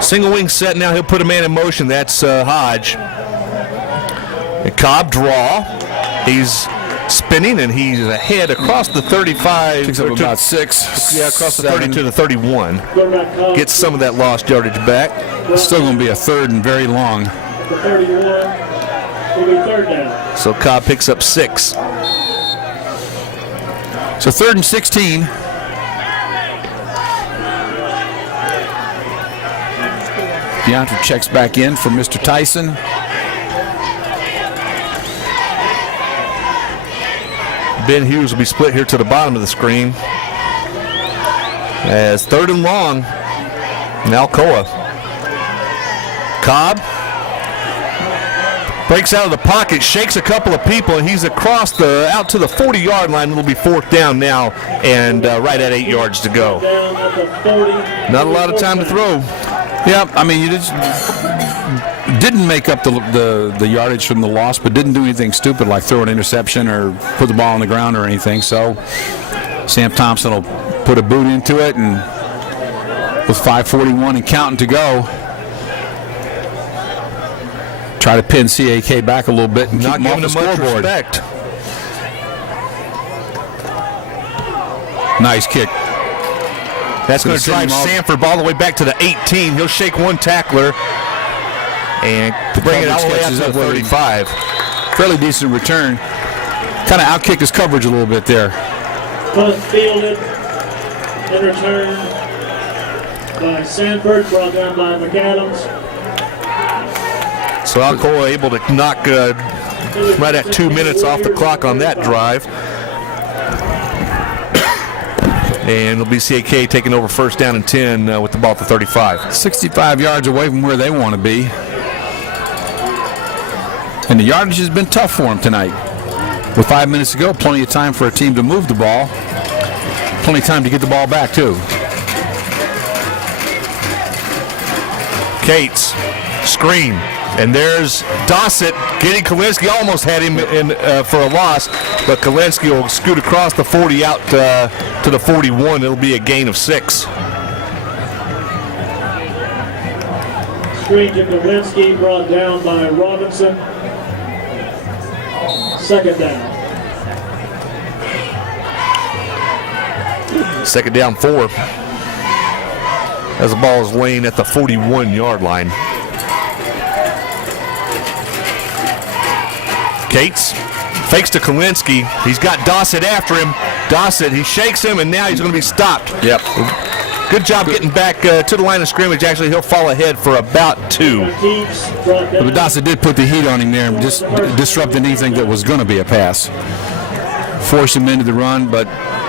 Single wing set now. He'll put a man in motion. That's Hodge. And Cobb draw. He's spinning, and he's ahead across the 35. Picks up about 6. Yeah, across the 30 to the 31. Gets some of that lost yardage back. It's still going to be a third and very long. The 31 will be third down. So Cobb picks up 6. So 3rd and 16. Deontre checks back in for Mr. Tyson. Ben Hughes will be split here to the bottom of the screen. As 3rd and long, in Alcoa. Cobb breaks out of the pocket, shakes a couple of people, and he's across out to the 40-yard line. It'll be 4th down now, and right at 8 yards to go. Not a lot of time to throw. Yeah, I mean, you just didn't make up the yardage from the loss, but didn't do anything stupid like throw an interception or put the ball on the ground or anything. So Sam Thompson will put a boot into it, and with 5:41 and counting to go, try to pin CAK back a little bit and Not keep them giving off the him much scoreboard. respect. Nice kick. That's going to drive Sanford all the way back to the 18. He'll shake one tackler and bring it all the way out to the 35. Fairly decent return. Kind of outkicked his coverage a little bit there. Punt fielded and returned by Sanford, brought down by McAdams. So Alcoa able to knock right at 2 minutes off the clock on that drive. And it'll be CAK taking over 1st down and 10 with the ball at the 35. 65 yards away from where they want to be. And the yardage has been tough for them tonight. With 5 minutes to go, plenty of time for a team to move the ball. Plenty of time to get the ball back, too. Cates, screen. And there's Dossett getting Kalinske. Almost had him in for a loss, but Kalinske will scoot across the 40 out to the 41. It'll be a gain of 6. Screen to Kalinske, brought down by Robinson. 2nd down. 2nd down 4. As the ball is laying at the 41-yard line. Cates fakes to Kalinske. He's got Dossett after him. Dossett, he shakes him, and now he's going to be stopped. Yep. Good job getting back to the line of scrimmage. Actually, he'll fall ahead for about 2. But Dawson did put the heat on him there and just disrupted anything that was going to be a pass. Forced him into the run, but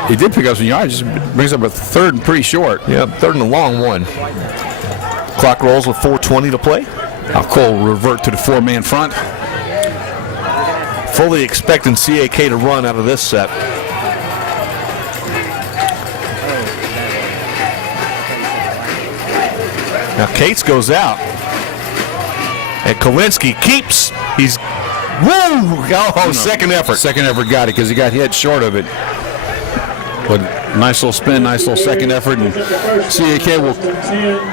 he did pick up some yards. Just brings up a third and pretty short. Yeah, third and a long one. Clock rolls with 4:20 to play. Alcoa will revert to the 4-man front. Fully expecting CAK to run out of this set. Now Cates goes out. And Kolinsky keeps. He's, second effort. Second effort got it because he got hit short of it. But nice little spin, nice little second effort. And CAK will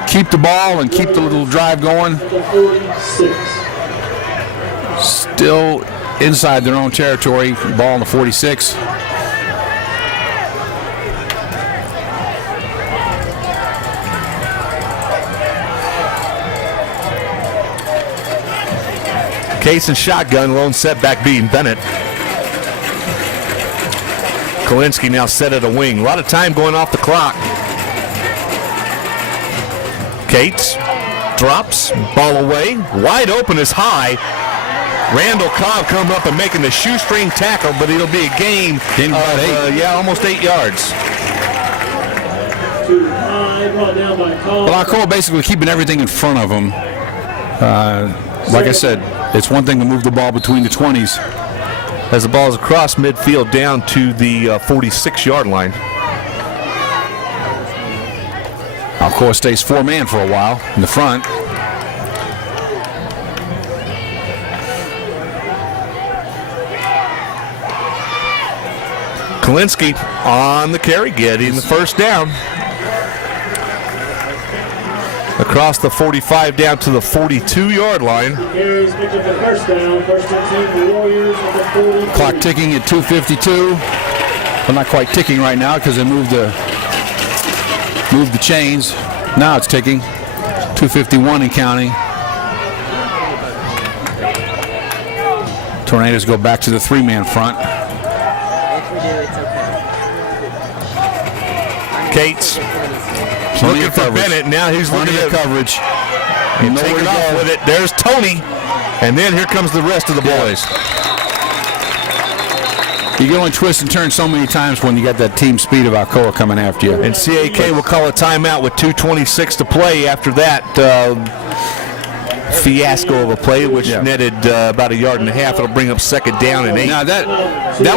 keep the ball and keep the little drive going. Still inside their own territory. Ball on the 46. Case and shotgun, lone setback being Bennett. Kolinsky now set at a wing. A lot of time going off the clock. Cates drops, ball away. Wide open is high. Randall Cobb coming up and making the shoestring tackle, but it'll be a gain of almost 8 yards. Well, Alcoa basically keeping everything in front of them. Like I said, it's one thing to move the ball between the 20s. As the ball is across midfield down to the 46-yard line. Alcoa stays 4-man for a while in the front. Kolinsky on the carry, getting the first down. Across the 45 down to the 42-yard line. Clock ticking at 2:52. Well, not quite ticking right now because they moved the chains. Now it's ticking. 2:51 and counting. Tornadoes go back to the 3-man front. Cates looking for Bennett. Now he's looking at coverage. And taking off with it. There's Toney. And then here comes the rest of the boys. You can only twist and turn so many times when you got that team speed of Alcoa coming after you. And CAK will call a timeout with 2:26 to play after that fiasco of a play, which netted about 1.5 yards. It'll bring up second down and 8. Now that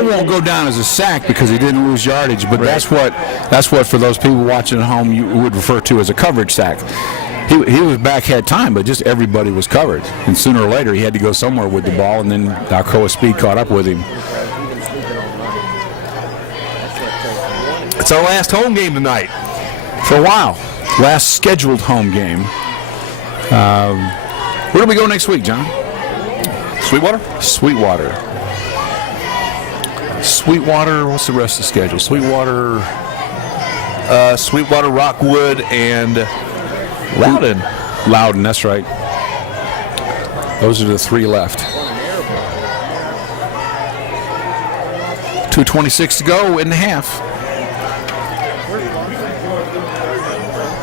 won't go down as a sack because he didn't lose yardage, but that's what for those people watching at home you would refer to as a coverage sack. He was back, had time, but just everybody was covered, and sooner or later he had to go somewhere with the ball, and then Alcoa's speed caught up with him. It's our last home game tonight. For a while, last scheduled home game. Where do we go next week, John? Sweetwater? Sweetwater, what's the rest of the schedule? Sweetwater, Rockwood, and Loudon. Loudon, that's right. Those are the 3 left. 2:26 to go in the half.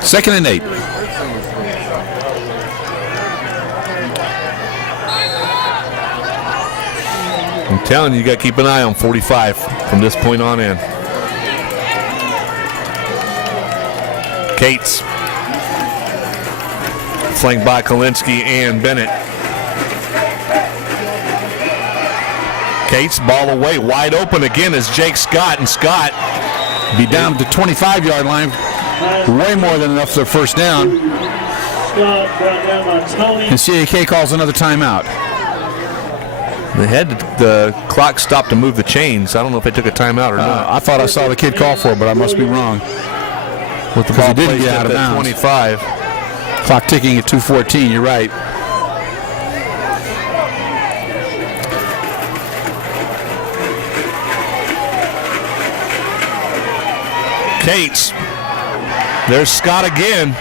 2nd and 8. I'm telling you, you got to keep an eye on 45 from this point on in. Cates. Flanked by Kolinsky and Bennett. Cates, ball away, wide open again is Jake Scott, and Scott be down to the 25-yard line. Way more than enough for their first down. And CAK calls another timeout. The clock stopped to move the chains. I don't know if they took a timeout or not. I thought I saw the kid call for it, but I must be wrong. With the ball didn't placed get out at of bounds. 25. Clock ticking at 2:14. You're right. Cates. There's Scott again.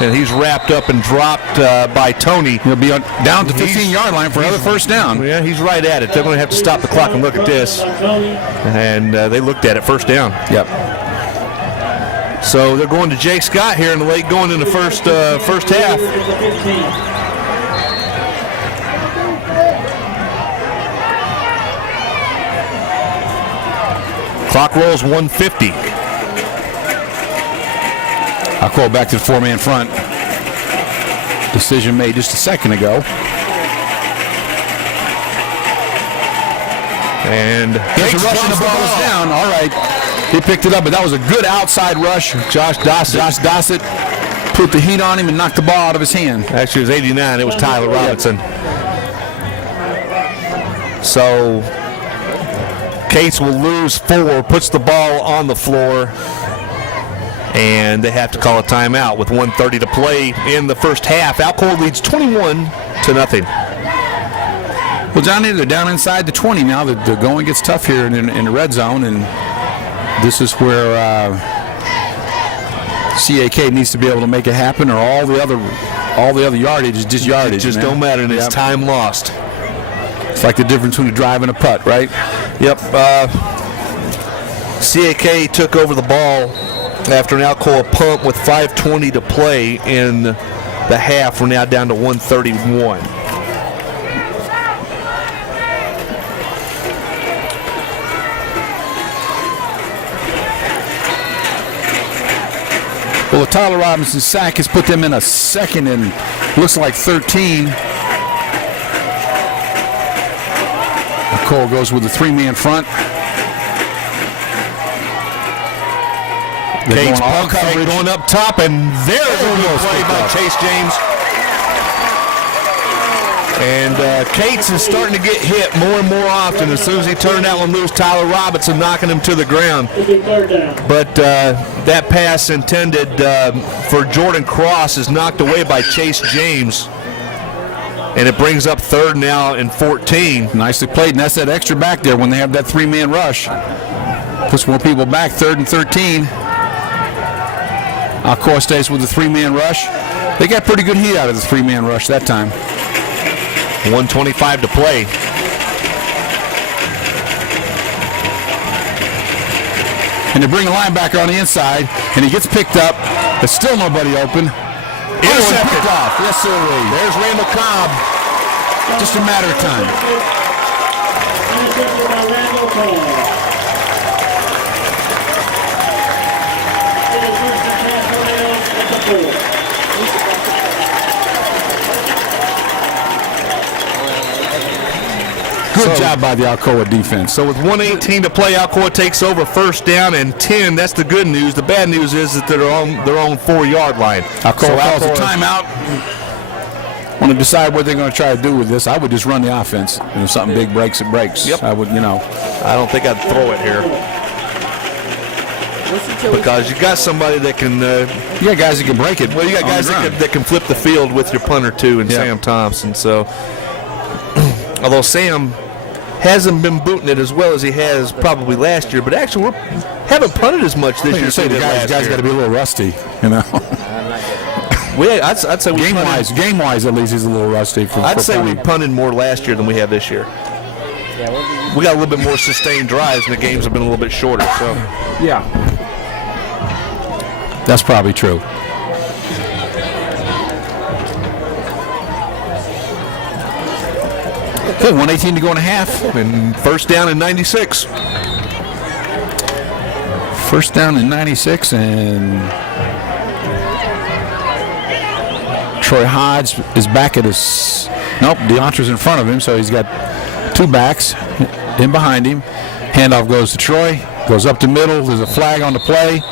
And he's wrapped up and dropped by Toney. He'll be down to the 15-yard line for another first down. Yeah, he's right at it. They're going to have to stop the clock and look at this. And they looked at it, first down. Yep. So they're going to Jake Scott here in the late going in the first half. Clock rolls 150. Alcoa back to the four-man front. Decision made just a second ago. And Here's a rush and the ball is down. All right. He picked it up, but that was a good outside rush. Josh Dossett put the heat on him and knocked the ball out of his hand. Actually, it was 89. It was Tyler Robinson. So Cates will lose 4, puts the ball on the floor, and they have to call a timeout with 1:30 to play in the first half. Alcoa leads 21-0. Well, Johnny, they're down inside the 20 now. The going gets tough here in the red zone, and this is where CAK needs to be able to make it happen, or all the other yardage is just yardage. It just don't matter, and it's time lost. It's like the difference between a drive and a putt, right? Yep. CAK took over the ball after an Alcoa pump with 5:20 to play in the half. We're now down to 131. Well, the Tyler Robinson sack has put them in a second and looks like 13. Cole goes with the three-man front. Cates all coverage going up top, and there's a good play by Chase James. And Cates is starting to get hit more and more often. As soon as he turned that one loose, Tyler Robinson knocking him to the ground. But that pass intended for Jordan Cross is knocked away by Chase James. And it brings up 3rd now and 14. Nicely played, and that's that extra back there when they have that three-man rush. Puts more people back, 3rd and 13. Alcoa stays with the three-man rush. They got pretty good heat out of the three-man rush that time. 1:25 to play. And they bring a linebacker on the inside, and he gets picked up. There's still nobody open. Intercepted. Picked off. Yes, sir. There's Randall Cobb. Just a matter of time. Intercepted by Randall Cobb. It is first and 10 Tornadoes at the 4. Good job by the Alcoa defense. So with 1:18 to play, Alcoa takes over 1st down and 10. That's the good news. The bad news is that they're on their own 4-yard line. Alcoa calls a timeout. Want to decide what they're going to try to do with this. I would just run the offense. And if something big breaks, it breaks. Yep. I would, I don't think I'd throw it here. Because you got somebody that can. You got guys that can break it. Well, you got guys that can flip the field with your punter too, and Sam Thompson. So, although Sam hasn't been booting it as well as he has probably last year, but actually we haven't punted as much this year. Say the guys got to be a little rusty, I'd say game wise, at least he's a little rusty. I'd say we punted more last year than we have this year. We got a little bit more sustained drives, and the games have been a little bit shorter. So yeah, that's probably true. Okay, 1:18 to go and a half. And 1st down and 96. 1st down and 96, and Troy Hodge is back at his. Nope, DeAntre's in front of him, so he's got 2 backs in behind him. Handoff goes to Troy, goes up the middle. There's a flag on the play,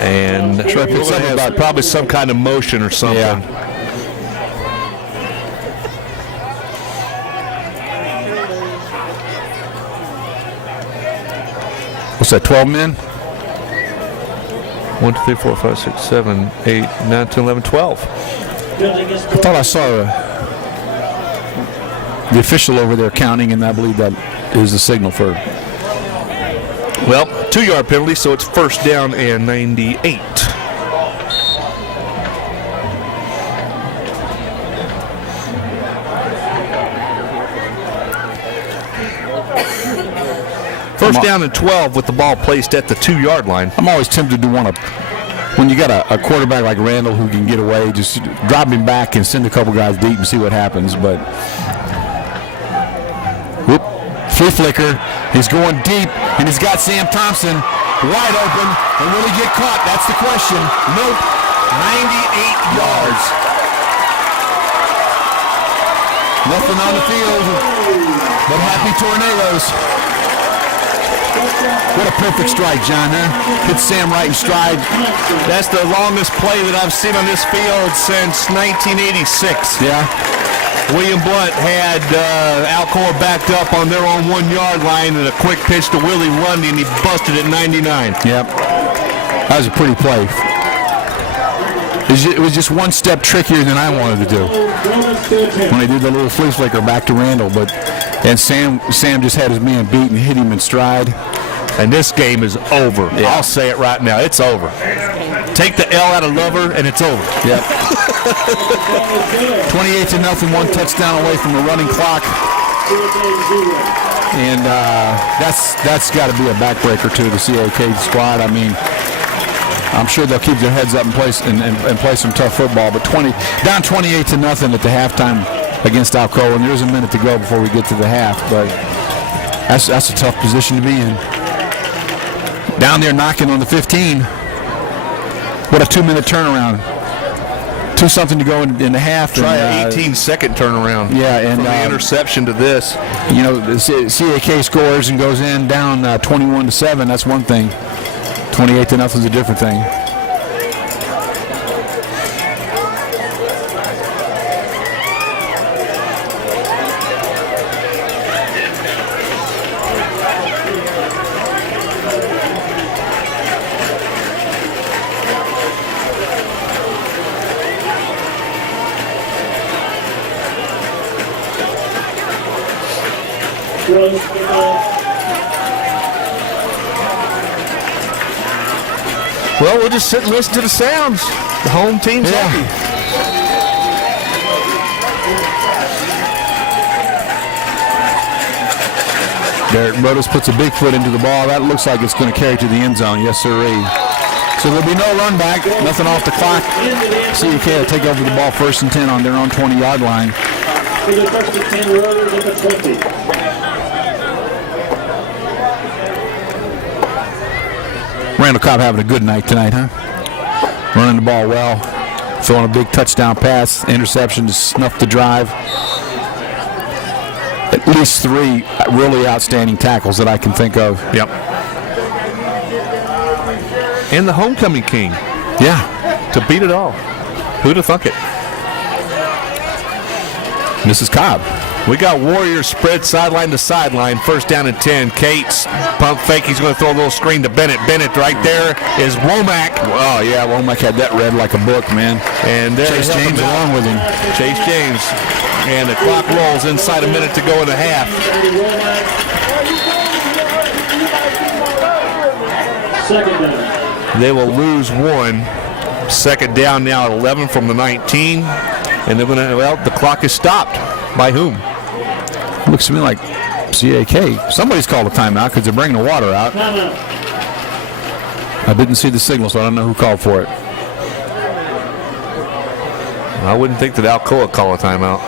and Troy picks up about probably some kind of motion or something. Yeah. What's that, 12 men? 1, 2, 3, 4, 5, 6, 7, 8, 9, 10, 11, 12. I thought I saw the official over there counting, and I believe that is the signal for. Well, 2-yard penalty, so it's 1st down and 98. First down and 12 with the ball placed at the 2-yard line. I'm always tempted to want to, when you got a quarterback like Randall who can get away, just drop him back and send a couple guys deep and see what happens. But whoop, flea flicker. He's going deep, and he's got Sam Thompson wide open. And will he get caught? That's the question. Nope. 98 yards. Nothing on the field but happy tornadoes. What a perfect strike, John, huh? Hit Sam right in stride. That's the longest play that I've seen on this field since 1986. Yeah. William Blunt had Alcoa backed up on their own 1-yard line and a quick pitch to Willie Lundy, and he busted at 99. Yep. That was a pretty play. It was just one step trickier than I wanted to do when they did the little flea flicker back to Randall. And Sam just had his man beat and hit him in stride. And this game is over. Yeah. I'll say it right now. It's over. Take the L out of Lover, and it's over. Yep. 28-0, 1 touchdown away from the running clock. And that's got to be a backbreaker to the CAK squad. I mean, I'm sure they'll keep their heads up and play some tough football. But down 28-0 at the halftime against Alcoa, and there's a minute to go before we get to the half. But that's a tough position to be in. Down there knocking on the 15. What a 2-minute turnaround. 2-something to go in the half. Try an 18-second turnaround. Yeah, and from the interception to this. You know, the CAK scores and goes in down 21-7. That's one thing. 28-0 is a different thing. Well, we'll just sit and listen to the sounds. The home team's happy. Derek Brothers puts a big foot into the ball. That looks like it's going to carry to the end zone. Yes, sirree. So there'll be no run back, nothing off the clock. CAK will take over the ball 1st and 10 on their own 20-yard line. For the 1st and 10, Rose at the 20. Randall Cobb having a good night tonight, huh? Running the ball well, throwing a big touchdown pass, interception to snuff the drive. At least 3 really outstanding tackles that I can think of. Yep. And the homecoming king. Yeah. To beat it all. Who'd have thunk it? This is Cobb. We got Warriors spread sideline to sideline. 1st down and 10. Cates, pump fake. He's going to throw a little screen to Bennett. Bennett right there is Womac. Oh, yeah, Womac had that read like a book, man. And there Chase James along with him. Chase James. And the clock rolls inside a minute to go in the half. Second down. They will lose 1. 2nd down now at 11 from the 19. And they're going to, well, the clock is stopped. By whom? Looks to me like CAK. Somebody's called a timeout because they're bringing the water out. I didn't see the signal, so I don't know who called for it. I wouldn't think that Alcoa call a timeout.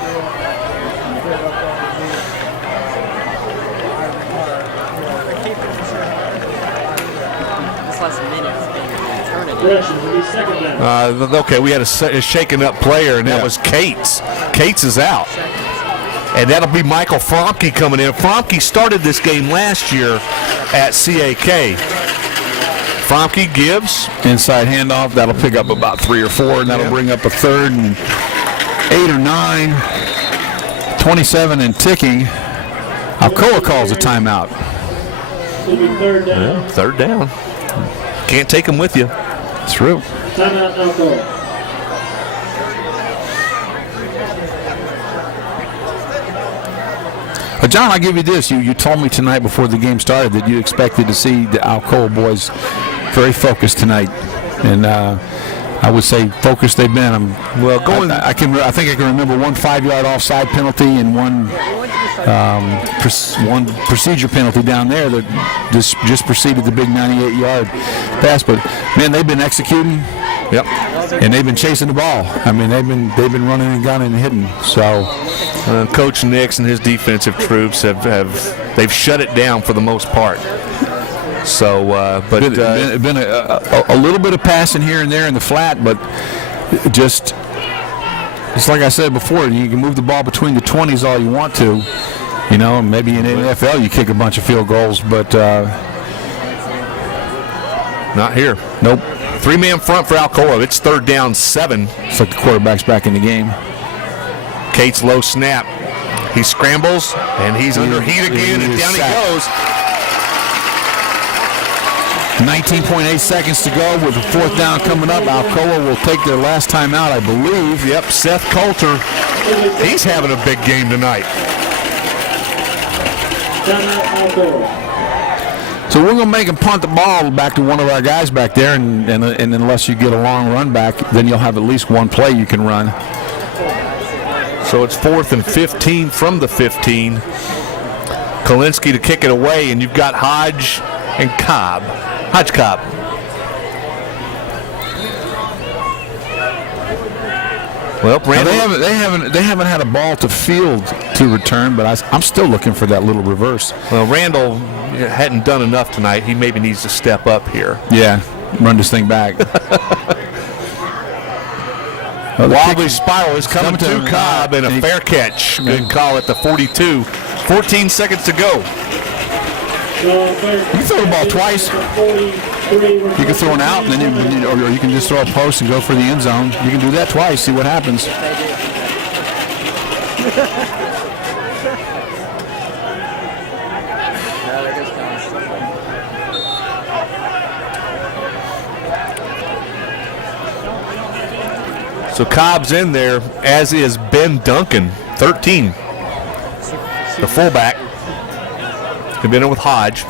It's less minutes than eternity. Correction, it'll be second down. Okay, we had a shaken up player, and that was Cates. Cates is out. And that'll be Michael Fromke coming in. Fromke started this game last year at CAK. Fromke gives. Inside handoff. That'll pick up about 3 or 4, and that'll bring up a 3rd and 8 or 9. 27 and ticking. Alcoa calls a timeout. It'll be 3rd down. Yeah, 3rd down. Can't take them with you. It's true. Timeout, Alcoa. John, I'll give you this. You told me tonight before the game started that you expected to see the Alcoa boys very focused tonight. And I would say focused they've been. I think I can remember one 5-yard offside penalty and one procedure penalty down there that just preceded the big 98-yard pass. But man, they've been executing. Yep. And they've been chasing the ball. I mean, they've been running and gunning and hitting. So, Coach Nix and his defensive troops they've shut it down for the most part. So, but been a little bit of passing here and there in the flat, but just like I said before, you can move the ball between the 20s all you want to. You know, maybe in the NFL you kick a bunch of field goals, but not here. Nope. 3-man front for Alcoa. It's 3rd down 7. It's like the quarterback's back in the game. Cates low snap. He scrambles, and he's under heat again, and down he goes. 19.8 seconds to go with the 4th down coming up. Alcoa will take their last time out, I believe. Yep, Seth Coulter. He's having a big game tonight. So we're going to make him punt the ball back to one of our guys back there, and unless you get a long run back, then you'll have at least one play you can run. So it's 4th and 15 from the 15. Kalinsky to kick it away, and you've got Hodge and Cobb. Hodge Cobb. Well, Randall, they haven't had a ball to field to return, but I'm still looking for that little reverse. Well, Randall hadn't done enough tonight. He maybe needs to step up here. Yeah, run this thing back. Wobbly spiral is coming to Cobb, and a fair catch. Good call at the 42. 14 seconds to go. You can throw the ball twice. You can throw an out, and then or you can just throw a post and go for the end zone. You can do that twice, see what happens. So Cobb's in there, as is Ben Duncan, 13. The fullback. He's been in with Hodge.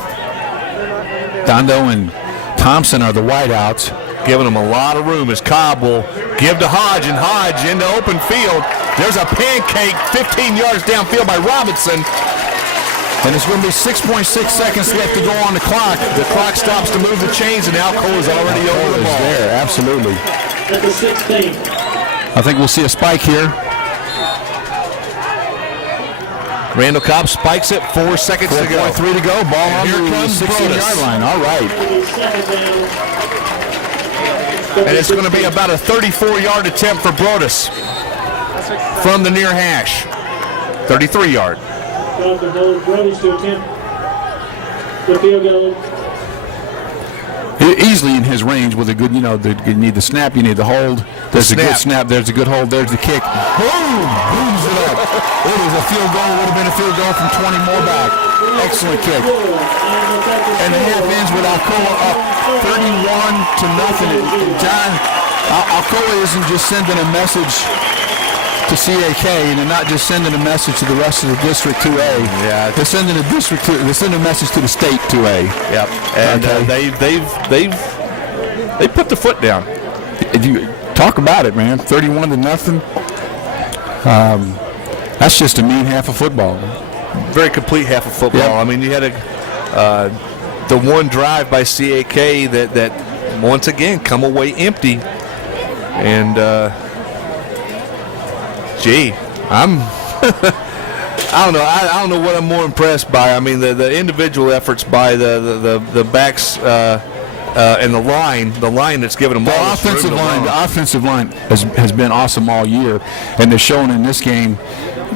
Dondo and Thompson are the wideouts. Giving him a lot of room as Cobb will give to Hodge, and Hodge into open field. There's a pancake 15 yards downfield by Robinson. And it's going to be 6.6 seconds left to go on the clock. The clock stops to move the chains, and Alcoa is already over the ball. There, absolutely. At the 16. I think we'll see a spike here. Randall Cobb spikes it, 4 seconds to go. 4.3 to go, ball on Here the comes 16-yard line. All right. And it's going to be about a 34-yard attempt for Brodus from the near hash. 33-yard. Brodus to attempt the field goal. Easily in his range with a good, you need the snap, you need the hold. There's a good snap, there's a good hold, there's the kick. Boom! Booms it up. It is a field goal, would have been a field goal from 20 more back. Excellent kick. And the half ends with Alcoa up 31-0. John, Alcoa isn't just sending a message to CAK, and they're not just sending a message to the rest of the District 2A. Yeah, they're sending they're sending a message to the State 2A. Yep, and they put the foot down. You talk about it, man. 31-0. That's just a mean half of football. Very complete half of football. Yep. I mean, you had the one drive by CAK that once again come away empty, and. Gee, I don't know. I don't know what I'm more impressed by. I mean, the individual efforts by the backs and the line that's given them all this room to run. The offensive line has been awesome all year, and they're showing in this game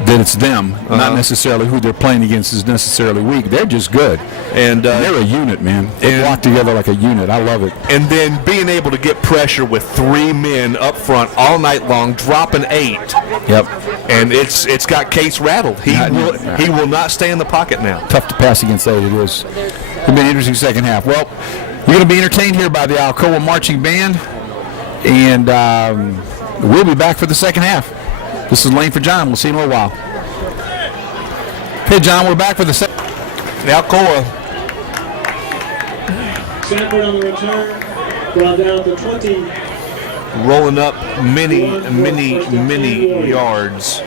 that it's them, not necessarily who they're playing against is necessarily weak. They're just good, and they're a unit, man. They walk together like a unit. I love it. And then being able to get pressure with 3 men up front all night long, dropping 8. Yep. And it's got Case rattled. He will not stay in the pocket now. Tough to pass against 8. It is. It'll be an interesting second half. Well, you're going to be entertained here by the Alcoa Marching Band, and we'll be back for the second half. This is Lane for John. We'll see you in a little while. Hey, John, we're back for the second. Alcoa. Sanford on the return. Brought down to 20. rolling up many yards.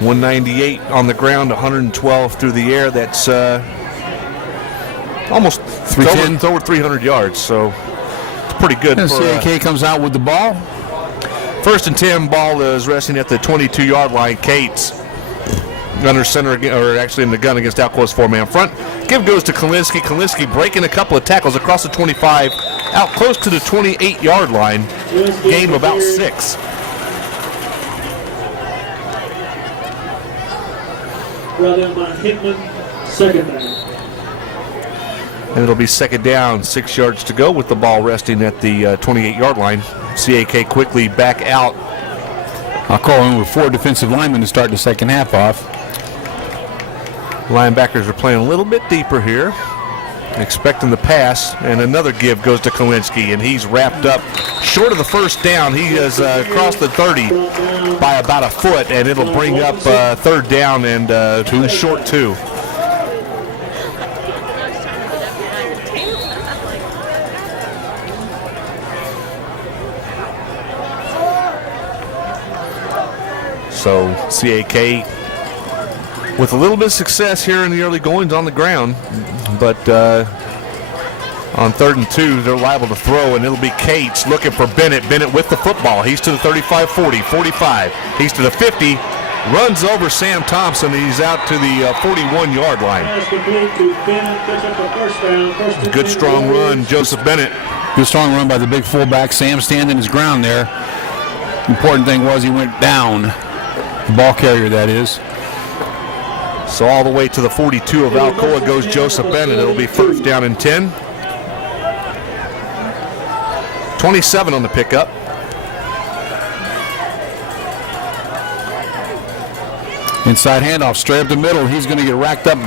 198 on the ground, 112 through the air. That's almost over 300 yards, so it's pretty good. And CAK comes out with the ball. 1st and 10, ball is resting at the 22-yard line. Cates under center, or actually in the gun against Alcoa's 4-man front. Give goes to Kalinske. Kalinske breaking a couple of tackles across the 25, out close to the 28-yard line. Gain of about 6. Brother by Hickman, second down. And it'll be 2nd down, 6 yards to go with the ball resting at the 28-yard line. CAK quickly back out. I'll call in with 4 defensive linemen to start the second half off. Linebackers are playing a little bit deeper here, expecting the pass, and another give goes to Kalinske, and he's wrapped up short of the 1st down. He has crossed the 30 by about a foot, and it'll bring up 3rd down and a short 2. So CAK with a little bit of success here in the early goings on the ground, but on 3rd and 2, they're liable to throw, and it'll be Cates looking for Bennett. Bennett with the football. He's to the 35, 40, 45. He's to the 50, runs over Sam Thompson, and he's out to the 41-yard line. Good strong run, Joseph Bennett. Good strong run by the big fullback. Sam standing his ground there. Important thing was he went down. The ball carrier, that is. So all the way to the 42 of Alcoa goes Joseph Bennett. It'll be 1st down and 10. 27 on the pickup. Inside handoff, straight up the middle. He's going to get racked up.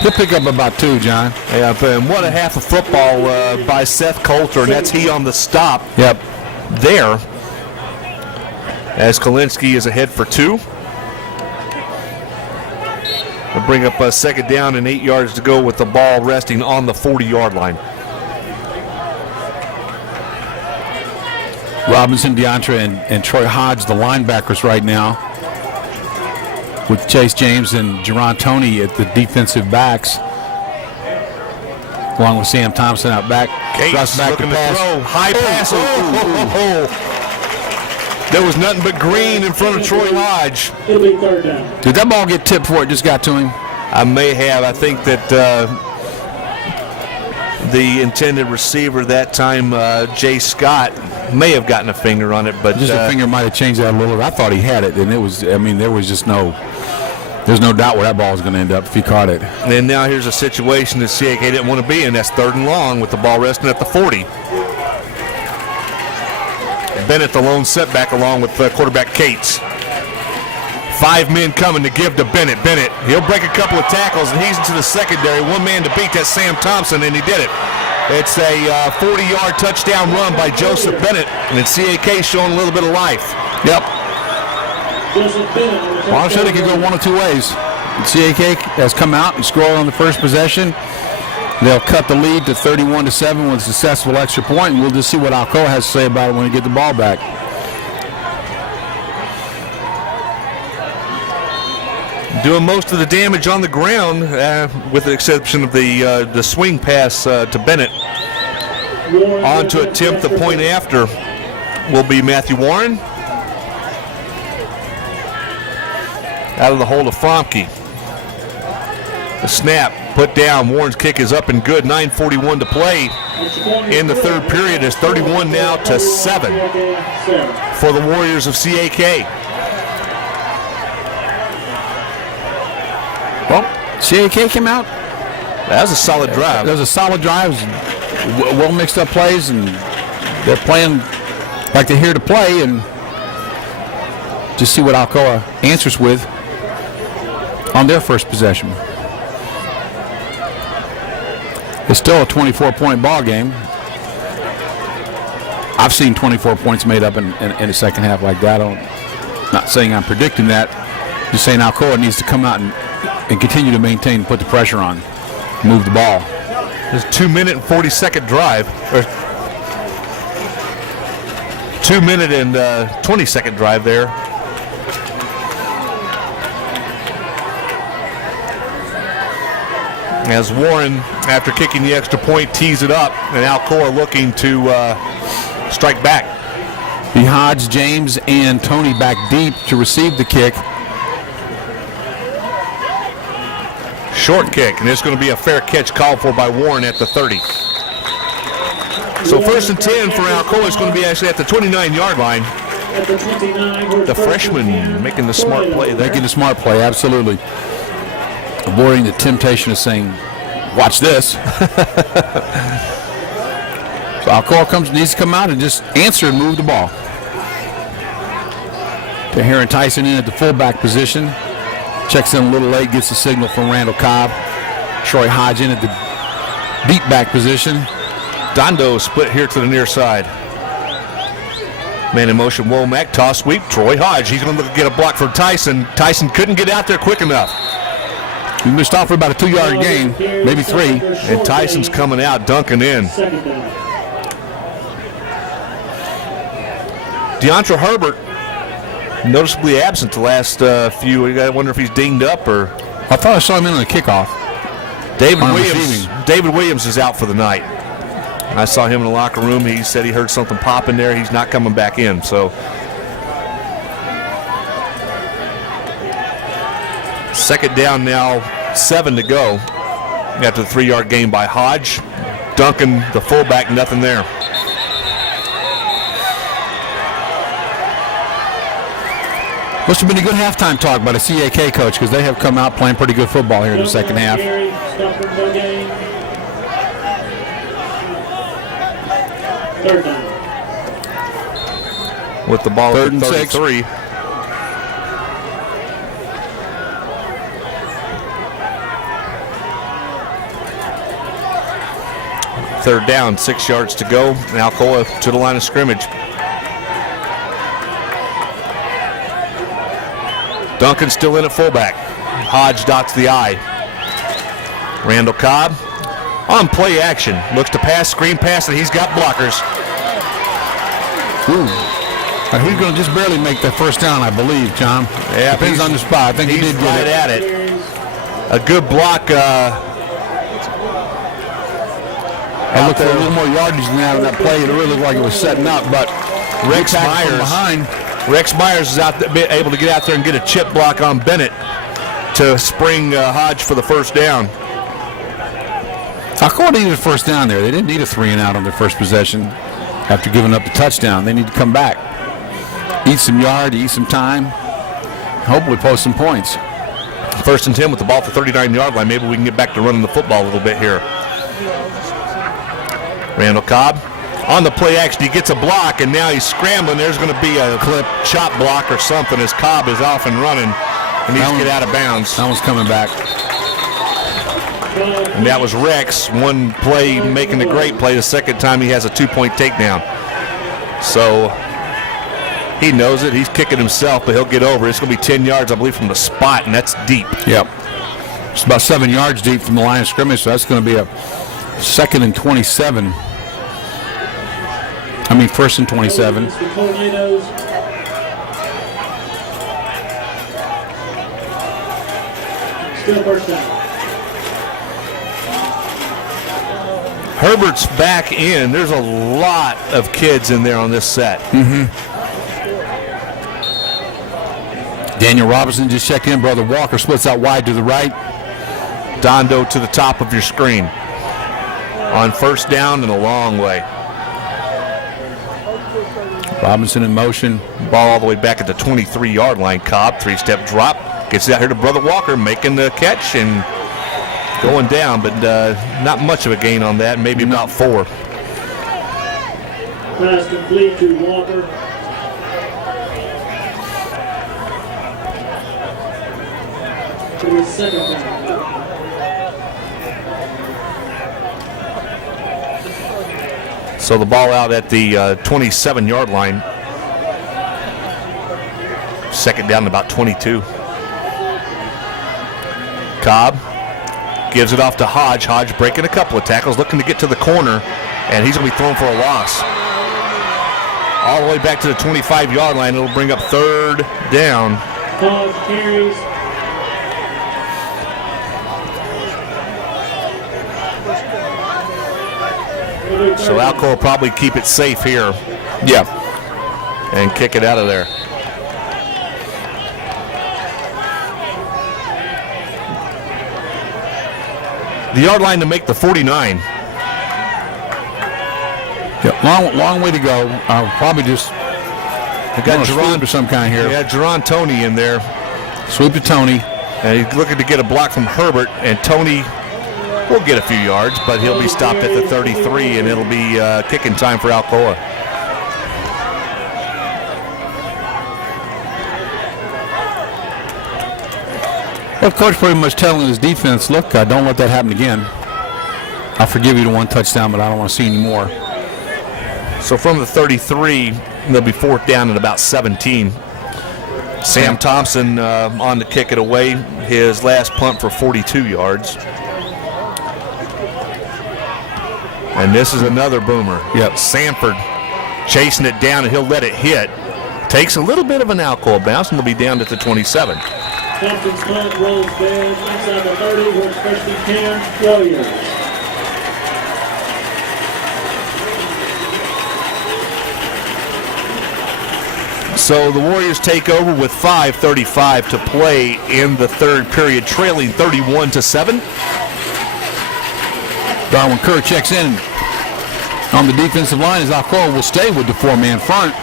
He'll pick up about 2, John. Yeah, and what a half of football by Seth Coulter, and that's he on the stop. Yep. There, as Kalinske is ahead for 2. They'll bring up a 2nd down and 8 yards to go with the ball resting on the 40-yard line. Robinson, DeAndre, and Troy Hodge, the linebackers right now, with Chase James and Toney at the defensive backs, along with Sam Thompson out back. Cates back looking to pass. throw. High pass. There was nothing but green in front of Troy Hodge. It'll be 3rd down. Did that ball get tipped before it just got to him? I may have. I think that the intended receiver that time, Jay Scott, may have gotten a finger on it, but Just a finger might have changed that a little. I thought he had it, and it was. I mean, there's no doubt where that ball was going to end up if he caught it. And now here's a situation that CAK didn't want to be in. That's 3rd and long with the ball resting at the 40. Bennett, the lone setback, along with quarterback Cates. 5 men coming to give to Bennett. Bennett, he'll break a couple of tackles, and he's into the secondary. 1 man to beat. That's Sam Thompson, and he did it. It's a 40-yard touchdown run by Joseph Bennett, and CAK showing a little bit of life. Yep. Well, I said it could go 1 of 2 ways. CAK has come out and scored on the first possession. They'll cut the lead to 31-7 with a successful extra point, and we'll just see what Alcoa has to say about it when we get the ball back. Doing most of the damage on the ground, with the exception of the swing pass to Bennett. On to attempt the point after will be Matthew Warren. Out of the hold of Fromke. The snap put down. Warren's kick is up and good. 9:41 to play in the 3rd period. It's 31 now to 7 for the Warriors of CAK. Well, CAK came out. That was a solid drive. That was a solid drive. Well mixed up plays, and they're playing like they're here to play, and just see what Alcoa answers with on their first possession. It's still a 24-point ball game. I've seen 24 points made up in the second half like that. Not saying I'm predicting that. Just saying Alcoa needs to come out and continue to maintain and put the pressure on, move the ball. There's a 2-minute and 40-second drive. Or 2-minute and 20-second drive there. As Warren, after kicking the extra point, tees it up, and Alcoa looking to strike back. The Hodge, James, and Toney back deep to receive the kick. Short kick, and it's going to be a fair catch called for by Warren at the 30. So 1st and 10 for Alcoa is going to be actually at the 29-yard line. The freshman making the smart play there. Making the smart play, absolutely. Avoiding the temptation of saying, watch this. So Alcoa needs to come out and just answer and move the ball. To Tyson in at the fullback position. Checks in a little late, gets the signal from Randall Cobb. Troy Hodge in at the deep back position. Dondo split here to the near side. Man in motion, Womac, toss sweep, Troy Hodge. He's going to get a block for Tyson. Tyson couldn't get out there quick enough. He missed off for about a 2-yard gain, maybe 3. And Tyson's coming out, dunking in. DeAndre Herbert, noticeably absent the last few. I wonder if he's dinged up or. I thought I saw him in on the kickoff. David Williams is out for the night. I saw him in the locker room. He said he heard something pop in there. He's not coming back in. So 2nd down now, 7 to go after the 3-yard gain by Hodge. Duncan, the fullback, nothing there. Must have been a good halftime talk by the CAK coach because they have come out playing pretty good football here in the second half. With the ball at 33. Third down, 6 yards to go. Alcoa to the line of scrimmage. Duncan still in at fullback. Hodge dots the I. Randall Cobb on play action. Looks to pass, screen pass, and he's got blockers. Ooh. And he's going to just barely make that first down, I believe, John. Yeah, depends on the spot. I think he did get right it. at it. A good block. I looked for a little more yardage than that on that play. It really looked like it was setting up, but Rex Myers from behind. Rex Myers is out there, able to get out there and get a chip block on Bennett to spring Hodge for the first down. Alcoa needed a first down there. They didn't need a 3-and-out on their first possession after giving up the touchdown. They need to come back, eat some yard, eat some time, hopefully post some points. 1st and 10 with the ball at the 39-yard line. Maybe we can get back to running the football a little bit here. Randall Cobb on the play action. He gets a block, and now he's scrambling. There's going to be a clip chop block or something as Cobb is off and running and needs to get out of bounds. That one's coming back. And that was Rex. One play making the great play. The second time he has a 2-point takedown. So he knows it. He's kicking himself, but he'll get over. It's going to be 10 yards, I believe, from the spot, and that's deep. Yep. It's about 7 yards deep from the line of scrimmage, so that's going to be a 2nd and 27. 1st and 27. Still first down. Herbert's back in. There's a lot of kids in there on this set. Daniel Robinson just checked in. Brother Walker splits out wide to the right. Dondo to the top of your screen. On first down and a long way. Robinson in motion. Ball all the way back at the 23-yard line. Cobb, 3-step drop. Gets it out here to Brother Walker, making the catch and going down, but not much of a gain on that, maybe about 4. Pass complete to Walker. To his 2nd down. So the ball out at the 27-yard line. 2nd down, about 22. Cobb gives it off to Hodge. Hodge breaking a couple of tackles, looking to get to the corner, and he's going to be thrown for a loss. All the way back to the 25-yard line. It'll bring up third down. Hodge carries. So Alcoa will probably keep it safe here. Yeah. And kick it out of there. The yard line to make the 49. Yeah, long way to go. I'll probably just got Jerron or some kind here. Yeah, Toney in there. Sweep to Toney. And he's looking to get a block from Herbert, and Toney will get a few yards, but he'll be stopped at the 33, and it'll be kicking time for Alcoa. Well, coach pretty much telling his defense, look, don't let that happen again. I'll forgive you the one touchdown, but I don't want to see any more. So from the 33, they'll be fourth down at about 17. Sam Thompson on to kick it away. His last punt for 42 yards. And this is another boomer. Yep. Sanford chasing it down, and he'll let it hit. Takes a little bit of an Alcoa bounce, and they'll be down at the 27. Thompson's punt rolls down inside the 30, where it's first and 10, 12 yards. So the Warriors take over with 5:35 to play in the third period, trailing 31-7. Darwin Kerr checks in on the defensive line as Alcoa will stay with the four-man front.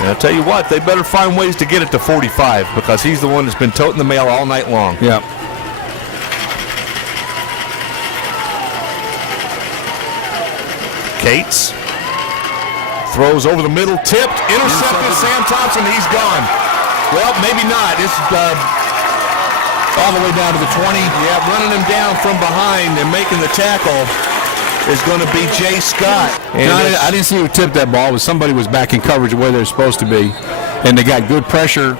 And I'll tell you what, they better find ways to get it to 45 because he's the one that's been toting the mail all night long. Yeah. Cates throws over the middle, tipped, intercepted. Sam Thompson, he's gone. Well, maybe not. It's all the way down to the 20. Yeah, running him down from behind and making the tackle is going to be Jay Scott. And I didn't see who tipped that ball, but somebody was back in coverage where they're supposed to be, and they got good pressure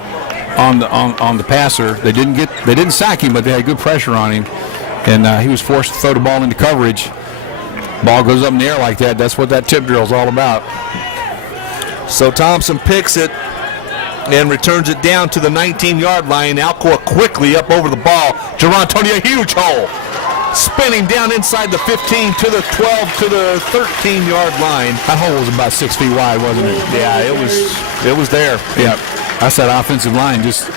on the passer. They didn't sack him, but they had good pressure on him, and he was forced to throw the ball into coverage. Ball goes up in the air like that. That's what that tip drill is all about. So Thompson picks it and returns it down to the 19-yard line. Alcoa quickly up over the ball. Toney, a huge hole. Spinning down inside the 15 to the 12 to the 13-yard line. That hole was about 6 feet wide, wasn't it? Yeah, it was there. Yeah. That's that offensive line, just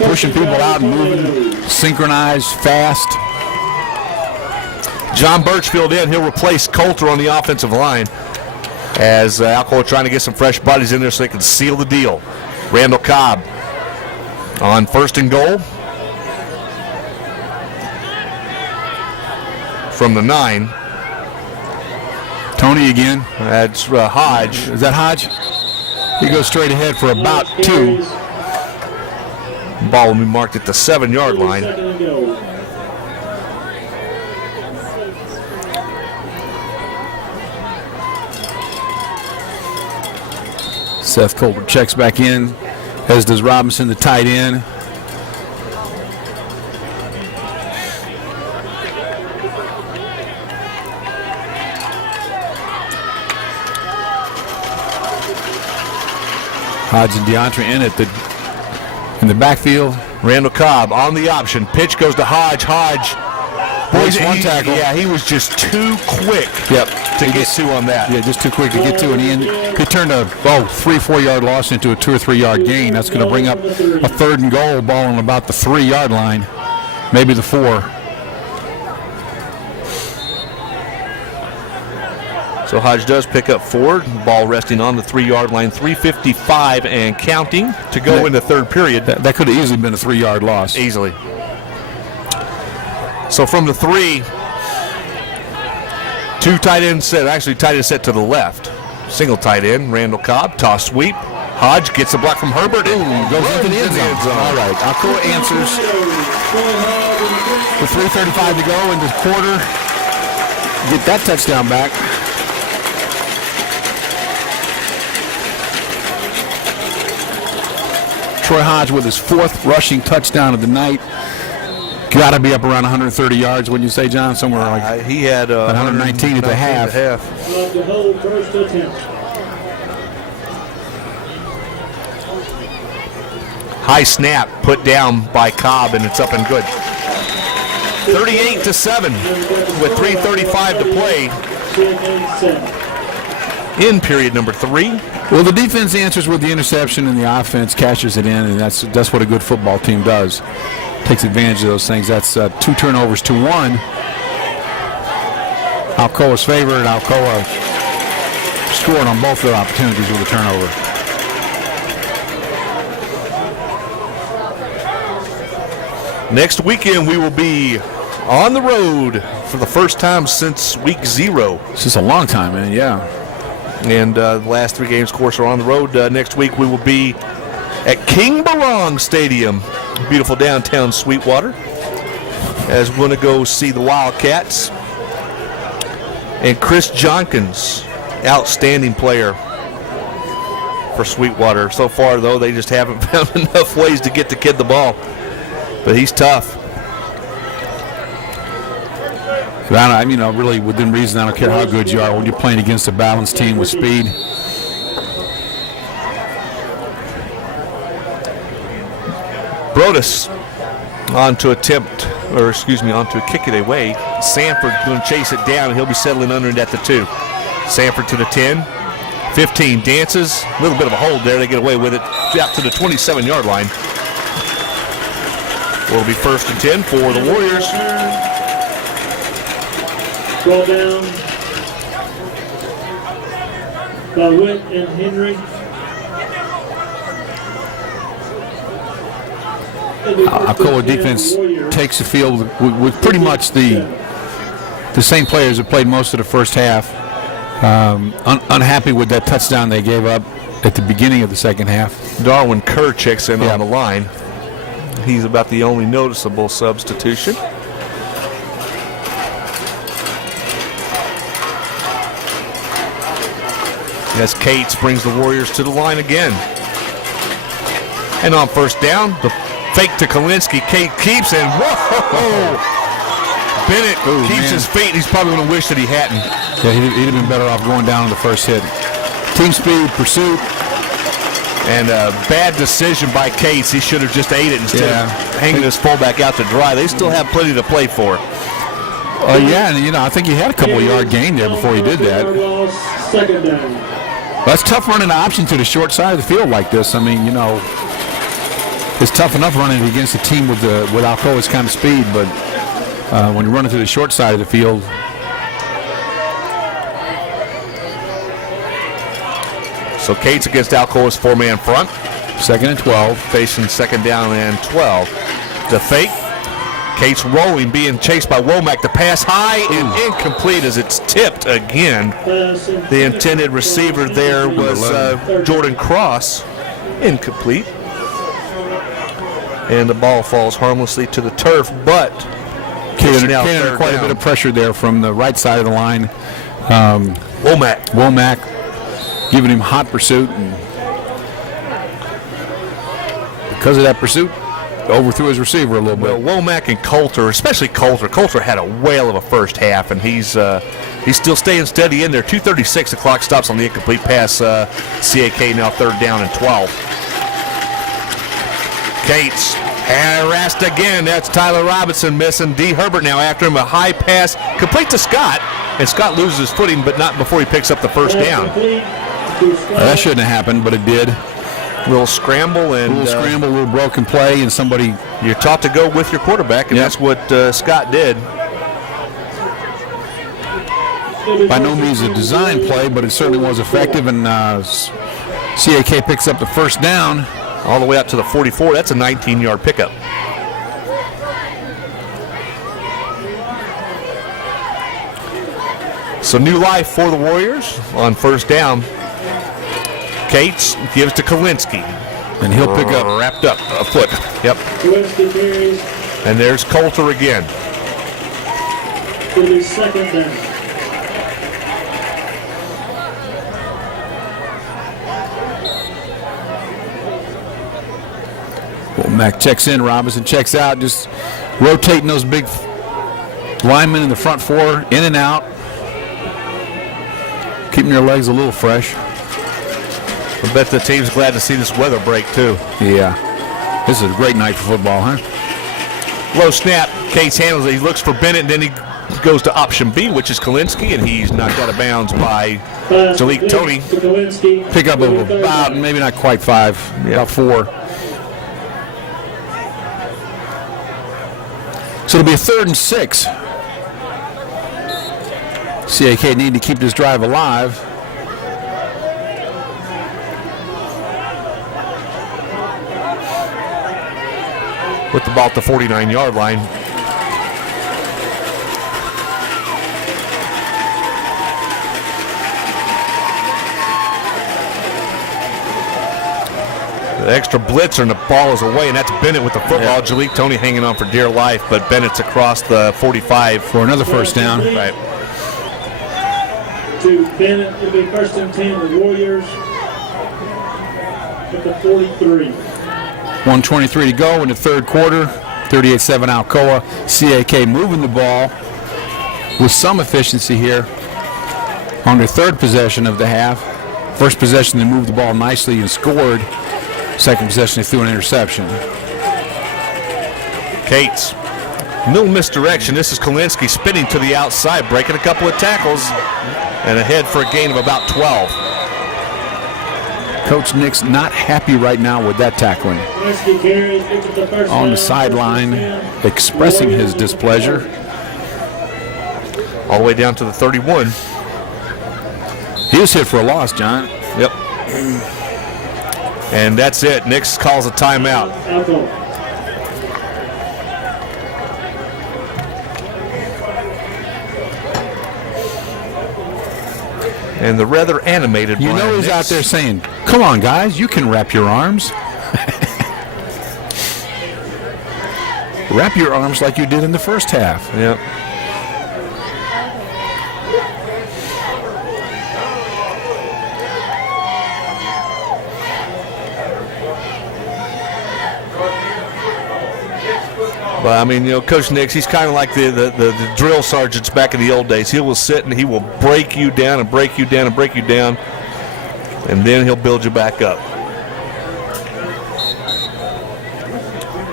pushing people out and moving, synchronized, fast. John Birchfield in. He'll replace Coulter on the offensive line as Alcoa trying to get some fresh bodies in there so they can seal the deal. Randall Cobb on first and goal from the 9. Toney again. That's Hodge. Is that Hodge? He goes straight ahead for about 2. Ball will be marked at the 7-yard line. Seth Colbert checks back in, as does Robinson, the tight end. Hodge and DeAndre in the backfield. Randall Cobb on the option. Pitch goes to Hodge. Hodge. Boys, one tackle. Yeah, he was just too quick. Yep. To get 2 on that. Yeah, just too quick to get 2. And he turned a 3-4 yard loss into a 2 or 3 yard gain. That's going to bring up a third and goal, ball on about the 3-yard line, maybe the 4. So Hodge does pick up 4. Ball resting on the 3-yard line. 3:55 and counting to go in the third period. That could have easily been a 3-yard loss. Easily. So from the 3, 2 tight ends set. Actually, tight end set to the left. Single tight end. Randall Cobb. Toss sweep. Hodge gets a block from Herbert. And goes into the end zone. All right. Alcoa answers with 3:35 to go in the quarter. Get that touchdown back. Troy Hodge with his 4th rushing touchdown of the night. got to be up around 130 yards, wouldn't you say, John? Somewhere like He had 119 at the half. The whole first attempt. High snap put down by Cobb, and it's up and good. 38-7 with 3:35 to play in period number 3. Well, the defense answers with the interception, and the offense cashes it in, and that's what a good football team does. Takes advantage of those things. That's 2 turnovers to 1. Alcoa's favored. Alcoa scored on both their opportunities with a turnover. Next weekend, we will be on the road for the first time since week 0. This is a long time, man. Yeah. And the last 3 games, of course, are on the road. Next week, we will be at King Barong Stadium, beautiful downtown Sweetwater, as we're going to go see the Wildcats. And Chris Jonkins, outstanding player for Sweetwater. So far, though, they just haven't found enough ways to get the kid the ball. But he's tough. Really, within reason, I don't care how good you are when you're playing against a balanced team with speed. Brodus on to kick it away. Sanford going to chase it down, and he'll be settling under it at the 2. Sanford to the 10. 15 dances. A little bit of a hold there. They get away with it. Out to the 27-yard line. Will be 1st and 10 for the Warriors. Ball down by Witt and Henry. Alcoa defense takes the field with pretty much the same players that played most of the first half. Unhappy with that touchdown they gave up at the beginning of the second half. Darwin Kerr checks in on the line. He's about the only noticeable substitution. As Cates brings the Warriors to the line again. And on 1st down, the fake to Kalinsky. Kate keeps, and whoa! Bennett keeps his feet. He's probably going to wish that he hadn't. Yeah, he'd have been better off going down on the first hit. Team speed, pursuit. And a bad decision by Cates. He should have just ate it instead of hanging his fullback out to dry. They still have plenty to play for. And I think he had a couple of yard gain there before he did that. Second down. That's tough running an option to the short side of the field like this. I mean, it's tough enough running against a team with Alcoa's kind of speed, but when you run it to the short side of the field. So Cates against Alcoa's 4-man front. 2nd and 12. Facing 2nd down and 12. The fake. Cates rolling, being chased by Womac. The pass high and incomplete as it's tipped again. The intended receiver there was Jordan Cross. Incomplete. And the ball falls harmlessly to the turf, but Came under quite a bit of pressure there from the right side of the line. Womac giving him hot pursuit, and because of that pursuit, overthrew his receiver a little bit. Well, Womac and Coulter, especially Coulter. Coulter had a whale of a first half, and he's still staying steady in there. 2:36, the clock stops on the incomplete pass. CAK now 3rd down and 12. Cates harassed again. That's Tyler Robinson missing. D. Herbert now after him. A high pass complete to Scott, and Scott loses his footing, but not before he picks up the 1st down. That shouldn't have happened, but it did. Little scramble, little broken play, and somebody. You're taught to go with your quarterback, and that's what Scott did. By no means a design play, but it certainly was effective, and CAK picks up the 1st down. All the way out to the 44. That's a 19-yard pickup. So new life for the Warriors on 1st down. Cates gives to Kalinsky. And he'll pick up. Wrapped up a foot. Yep. And there's Coulter again. To the 2nd down. Womac checks in, Robinson checks out, just rotating those big linemen in the front four, in and out. Keeping their legs a little fresh. I bet the team's glad to see this weather break, too. Yeah. This is a great night for football, huh? Low snap. Cates handles it. He looks for Bennett, and then he goes to option B, which is Kalinske, and he's knocked out of bounds by JaLik Toney. Pick up of about, maybe not quite 5, about 4. So it'll be a 3rd and 6. CAK need to keep this drive alive. With the ball at the 49-yard line. The extra blitzer and the ball is away, and that's Bennett with the football. Yeah. JaLik Toney hanging on for dear life, but Bennett's across the 45 for another first down. Right. To Bennett, it'll be 1st and 10, the Warriors at the 43. 1:23 to go in the 3rd quarter. 38-7 Alcoa. CAK moving the ball with some efficiency here on their 3rd possession of the half. First possession, they moved the ball nicely and scored. Second possession, they threw an interception. Cates. No misdirection. This is Kalinske spinning to the outside, breaking a couple of tackles, and ahead for a gain of about 12. Coach Nick's not happy right now with that tackling. On the sideline, expressing his displeasure. All the way down to the 31. He was hit for a loss, John. Yep. And that's it. Nix calls a timeout. And the rather animated You know Brian he's Nix out there saying, come on, guys, you can wrap your arms. Wrap your arms like you did in the first half. Yep. Well, I mean, you know, Coach Nix, he's kind of like the drill sergeants back in the old days. He will sit and he will break you down and break you down and break you down, and then he'll build you back up.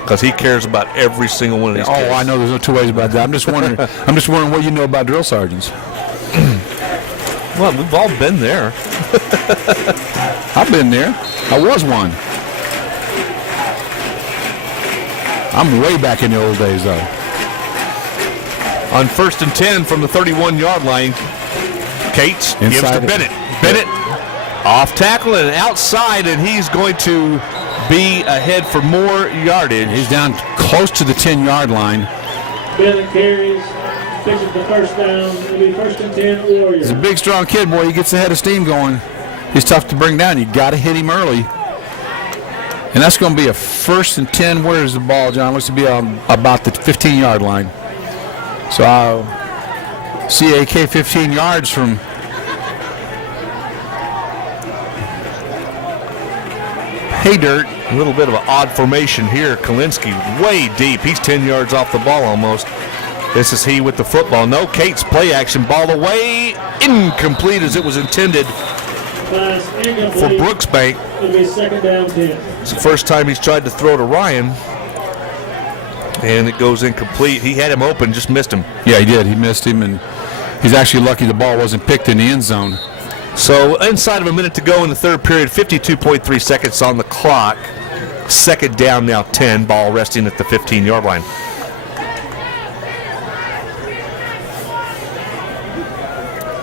Because he cares about every single one of these kids. Oh, I know there's no two ways about that. I'm just wondering what you know about drill sergeants. Well, we've all been there. I've been there. I was one. I'm way back in the old days, though. On 1st and 10 from the 31-yard line, Cates gives to Bennett. Bennett off tackle and outside, and he's going to be ahead for more yardage. He's down close to the 10-yard line. Bennett carries, picks up the 1st down. It'll be 1st and 10 Warriors. He's a big, strong kid, boy. He gets the head of steam going. He's tough to bring down. You got to hit him early. And that's going to be a 1st and 10. Where's the ball, John? Looks to be about the 15-yard line. So CAK 15 yards from pay dirt. A little bit of an odd formation here. Kalinske way deep. He's 10 yards off the ball almost. This is he with the football. No, Cates play action. Ball away. Incomplete as it was intended for Brooksbank. It'll be 2nd down 10. It's the first time he's tried to throw to Ryan. And it goes incomplete. He had him open, just missed him. Yeah, he did. He missed him, and he's actually lucky the ball wasn't picked in the end zone. So inside of a minute to go in the 3rd period, 52.3 seconds on the clock. 2nd down now 10, ball resting at the 15-yard line.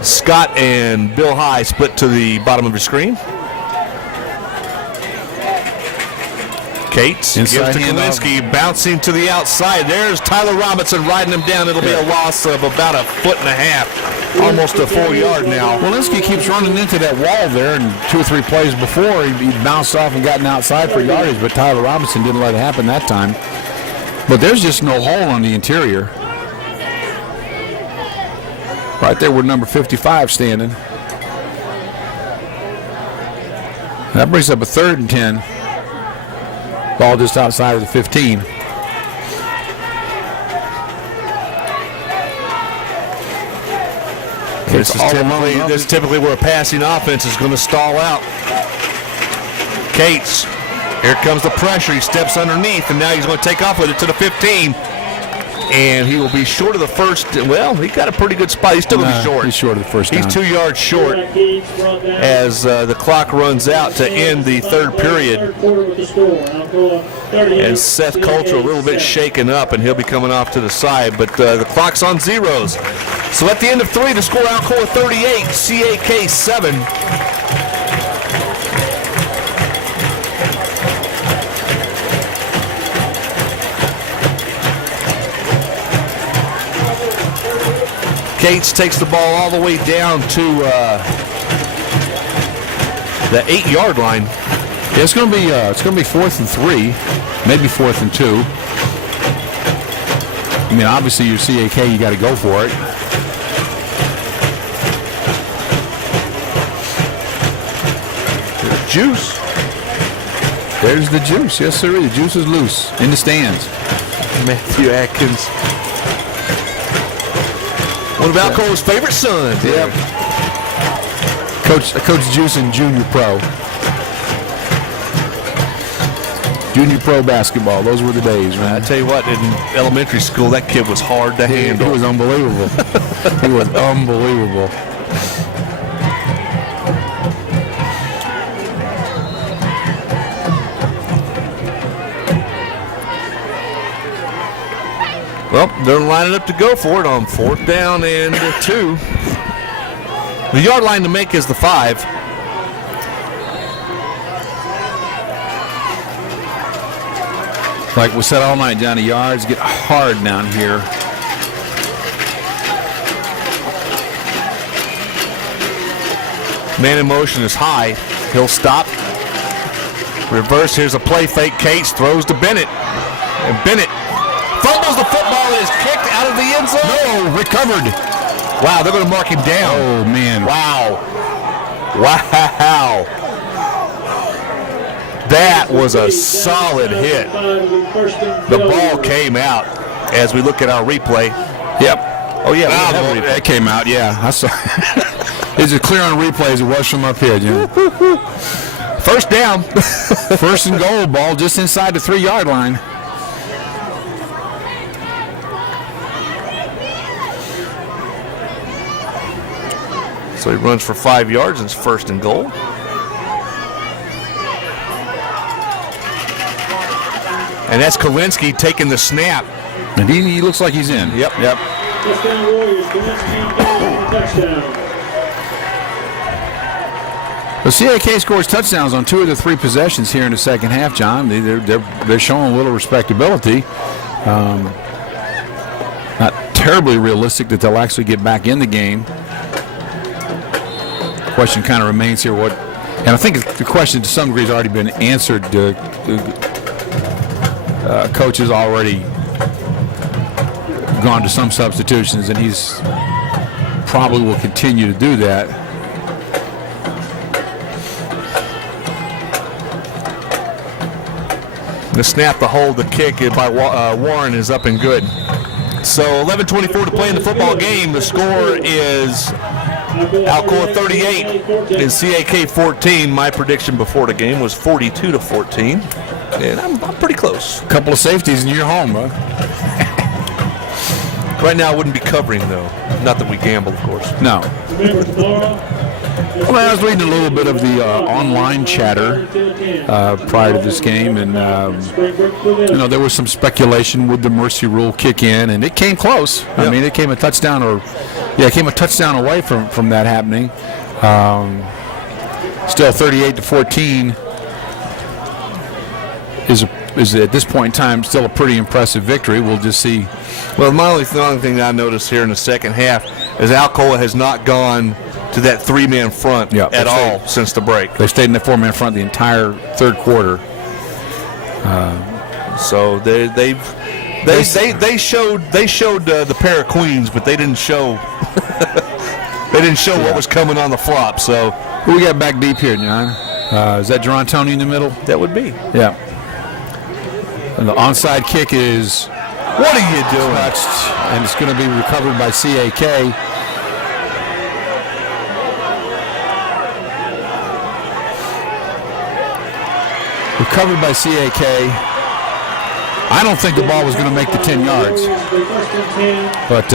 Scott and Bill High split to the bottom of your screen. Cates gives to Kalinske, bouncing to the outside. There's Tyler Robinson riding him down. It'll be a loss of about 1.5 feet, almost a full yard now. Kalinske keeps running into that wall there, and 2 or 3 plays before he bounced off and gotten outside for yardage, but Tyler Robinson didn't let it happen that time. But there's just no hole on the interior. Right there where number 55 standing. That brings up a 3rd and 10. Ball just outside of the 15. This is typically where a passing offense is going to stall out. Cates, here comes the pressure. He steps underneath, and now he's going to take off with it to the 15. And he will be short of the first. Well, he got a pretty good spot. He's still going to be short. He's short of the first down. He's 2 yards short as the clock runs out to end the third period. And Seth Coulter a little bit shaken up, and he'll be coming off to the side. But the clock's on zeros. So at the end of 3, the score Alcoa 38, CAK 7. Cates takes the ball all the way down to the 8-yard line. Yeah, it's going to be 4th and 3, maybe 4th and 2. I mean, obviously your CAK, you got to go for it. Juice. There's the juice. Yes, sir. The juice is loose in the stands. Matthew Atkins. One of Alcoa's favorite sons. Yep. Coach Juice in Junior Pro. Junior Pro basketball. Those were the days, man. I tell you what, in elementary school, that kid was hard to handle. He was unbelievable. He was unbelievable. Well, they're lining up to go for it on 4th down and 2. The yard line to make is the 5. Like we said all night, Johnny, yards get hard down here. Man in motion is high. He'll stop. Reverse. Here's a play fake. Cates throws to Bennett. And Bennett fumbles the football and is kicked out of the end zone. No, recovered. Wow, they're going to mark him down. Oh, man. Wow. Wow. That was a solid hit. The ball came out as we look at our replay. Yep. Oh, yeah. It came out, yeah. I saw. It's as clear on replay as it was from up here, Jim. First down. First and goal, ball just inside the 3-yard line. So he runs for 5 yards and it's first and goal. And that's Kalinsky taking the snap. And he looks like he's in. Yep. Touchdown Warriors, touchdown. The CAK scores touchdowns on 2 of the 3 possessions here in the second half, John. They're showing a little respectability. Not terribly realistic that they'll actually get back in the game. The question kind of remains here. And I think the question to some degree has already been answered. Coach has already gone to some substitutions, and he's probably will continue to do that. The snap, the hold, the kick by Warren is up and good. So 11:24 to play in the football game. The score is Alcoa 38 and CAK 14. My prediction before the game was 42-14, and I'm pretty close. A couple of safeties and you're home, huh? Right now I wouldn't be covering, though. Not that we gamble, of course. No. Well, I was reading a little bit of the online chatter prior to this game, and there was some speculation would the mercy rule kick in, and it came close. Yep. I mean, it came a touchdown, away from that happening. Still, 38-14 is at this point in time still a pretty impressive victory. We'll just see. Well, the only thing that I noticed here in the second half is Alcoa has not gone to that 3-man front at all since the break. They stayed in the 4-man front the entire third quarter. So they showed the pair of queens, but they didn't show what was coming on the flop. So who we got back deep here, John? Is that Toney in the middle? That would be. Yeah. And the onside kick is What are you doing? touched, and it's going to be recovered by CAK. Recovered by CAK. I don't think the ball was going to make the 10 yards. But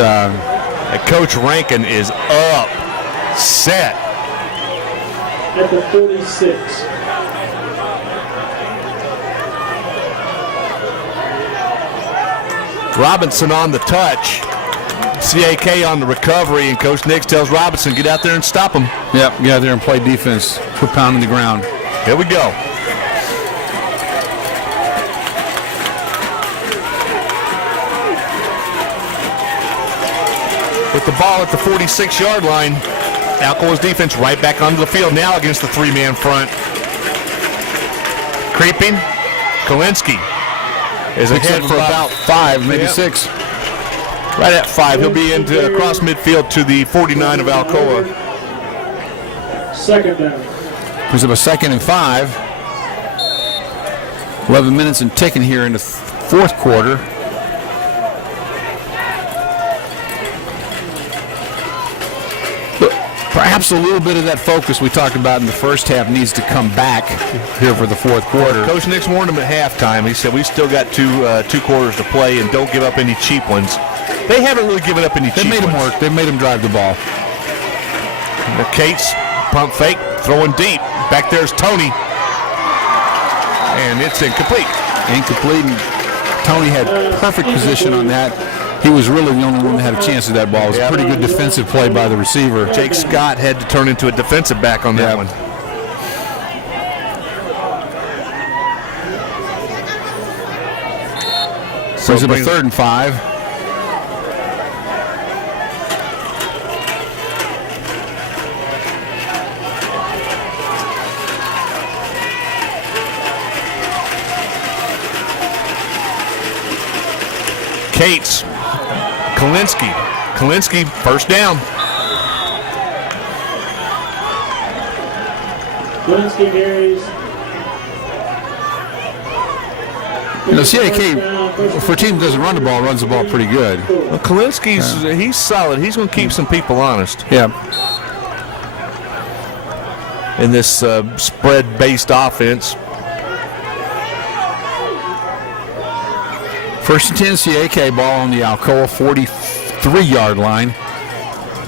Coach Rankin is up, set. At the 46. Robinson on the touch. CAK on the recovery, and Coach Nix tells Robinson, get out there and stop him. yep, get out there and play defense. Quit pounding the ground. Here we go. With the ball at the 46-yard line, Alcoa's defense right back onto the field now against the three-man front. Creeping, Kalinski is Picks ahead up for about 5, maybe Yep. 6. right at 5. He'll be into across midfield to the 49 of Alcoa. Second down. Picks up a 2nd and 5. 11 minutes and ticking here in the fourth quarter. Perhaps a little bit of that focus we talked about in the first half needs to come back here for the fourth quarter. Coach Nix warned him at halftime. He said, we still got two quarters to play, and don't give up any cheap ones. They haven't really given up any They cheap made him ones. work. They made him drive the ball. Cates, pump fake, throwing deep. Back there's Toney. And it's incomplete. Incomplete. And Toney had perfect position on that. He was really the only one that had a chance at that ball. It was a pretty good defensive play by the receiver. Jake Scott had to turn into a defensive back on that one. So it's a 3rd and 5. Cates, Kalinski, first down. Kalinski carries. You know, CAK, for a team that doesn't run the ball, runs the ball pretty good. Well, Kalinski's he's solid. He's going to keep some people honest Yeah. in this spread-based offense. 1st and 10, CAK ball on the Alcoa 43-yard line.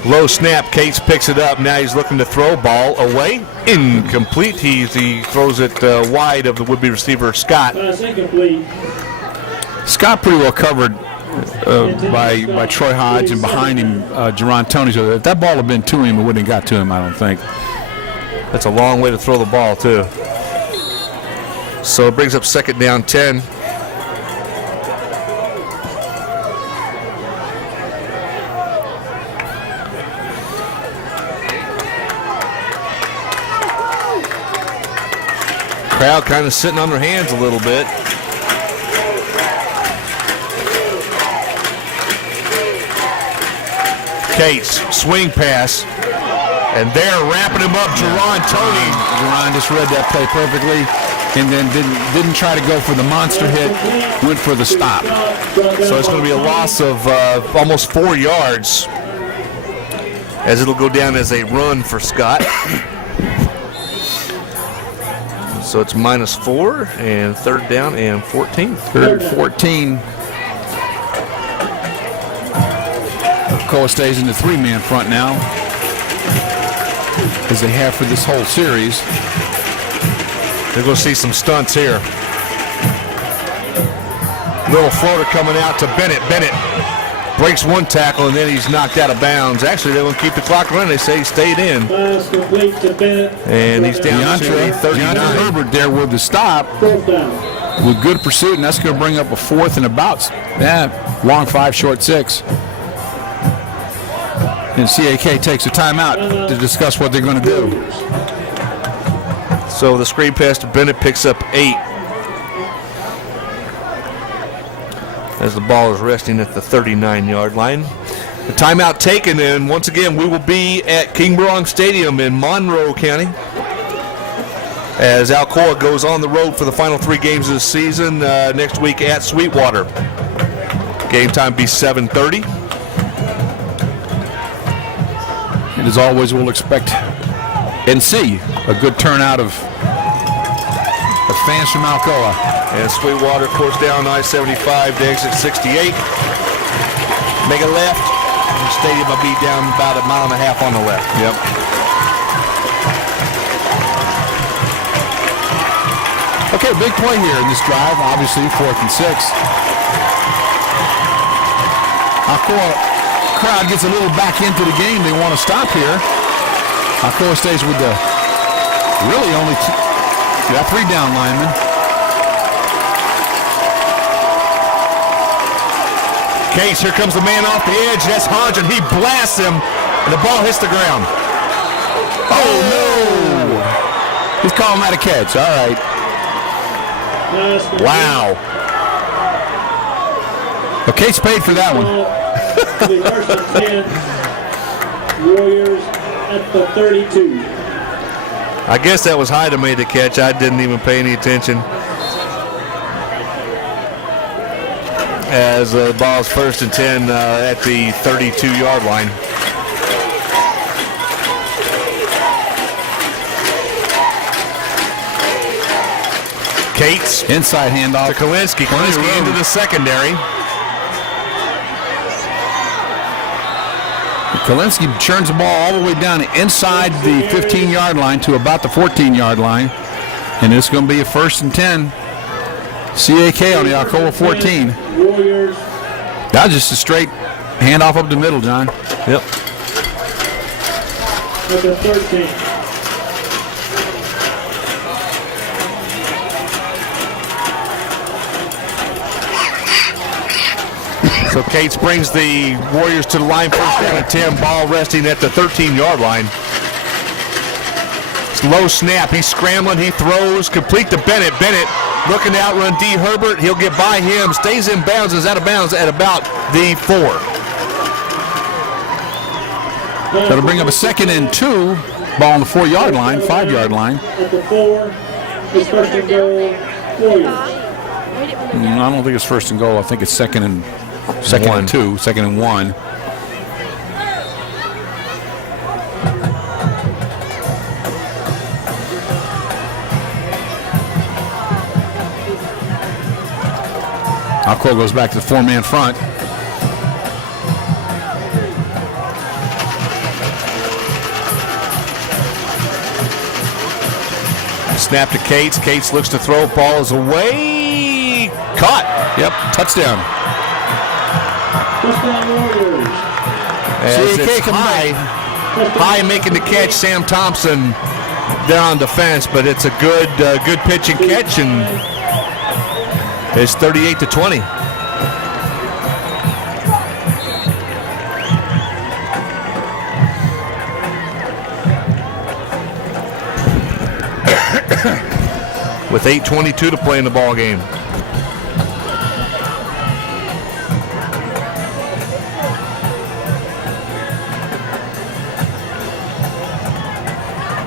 Low snap, Cates picks it up. Now he's looking to throw, ball away, incomplete. He throws it wide of the would-be receiver, Scott. Pass incomplete. Scott pretty well covered by Troy Hodge, and behind him, Jerron Toney. So if that ball had been to him, it wouldn't have got to him, I don't think. That's a long way to throw the ball, too. So it brings up 2nd down, 10. Crowd kind of sitting on their hands a little bit. Cates, swing pass, and they're wrapping him up. Toney. Jerron just read that play perfectly, and then didn't try to go for the monster hit, went for the stop. So it's going to be a loss of almost 4 yards, as it'll go down as a run for Scott. So it's -4 and 3rd down and 14. 3rd and 14. Alcoa stays in the 3-man front now, as they have for this whole series. They're going to see some stunts here. Little floater coming out to Bennett. Bennett breaks one tackle, and then he's knocked out of bounds. Actually, they're going to keep the clock running. They say he stayed in. Pass complete to Bennett. And he's down to DeAndre 39. Herbert there with the stop, 4th down. with good pursuit, and that's going to bring up a 4th and about long 5, short 6. And CAK takes a timeout to discuss what they're going to do. So the screen pass to Bennett picks up 8. As the ball is resting at the 39-yard line. The timeout taken, and once again we will be at King Barong Stadium in Monroe County. as Alcoa goes on the road for the final 3 games of the season next week at Sweetwater. Game time be 7:30. And as always, we'll expect and see a good turnout of fans from Alcoa. And Sweetwater, of course, down I-75 to exit 68. Make a left. The stadium will be down about 1.5 miles on the left. Yep. Okay, big play here in this drive. Obviously, 4th and 6. Alcoa crowd gets a little back into the game. They want to stop here. Alcoa stays with the really only got 3 down linemen. Case, here comes the man off the edge. That's Hodge, and he blasts him, and the ball hits the ground. Oh, no! He's calling that a catch. All right. Wow. Well, Case paid for that one. The first and 10. Warriors at the 32. I guess that was Hyde who made the catch. I didn't even pay any attention. As the ball's 1st and 10 at the 32-yard line. Cates Inside handoff. to Kalinsky. Kalinsky into the secondary. Kalinsky churns the ball all the way down inside the 15-yard line to about the 14-yard line. And it's going to be a 1st and 10. CAK on the Alcoa 14. Warriors. That was just a straight handoff up the middle, John. Yep. At the 13. So Cates brings the Warriors to the line, 1st down and 10. Ball resting at the 13-yard line. It's low snap. He's scrambling. He throws. Complete to Bennett. Bennett looking to outrun D. Herbert. He'll get by him. Stays in bounds. Is out of bounds at about the 4. That'll bring up a 2nd and 2. Ball on the 4-yard line, 5-yard line. At the 4. It's 1st and goal. Warriors. I don't think it's 1st and goal. I think it's 2nd and 2, 2nd and 1. Alcoa goes back to the 4-man front. Snap to Cates. Cates looks to throw. Ball is away. Caught. Yep, touchdown. Touchdown Warriors. As CAK it's coming high making the catch. Sam Thompson there on defense, but it's a good pitch and catch, and it's 38-20. With 8:22 to play in the ball game.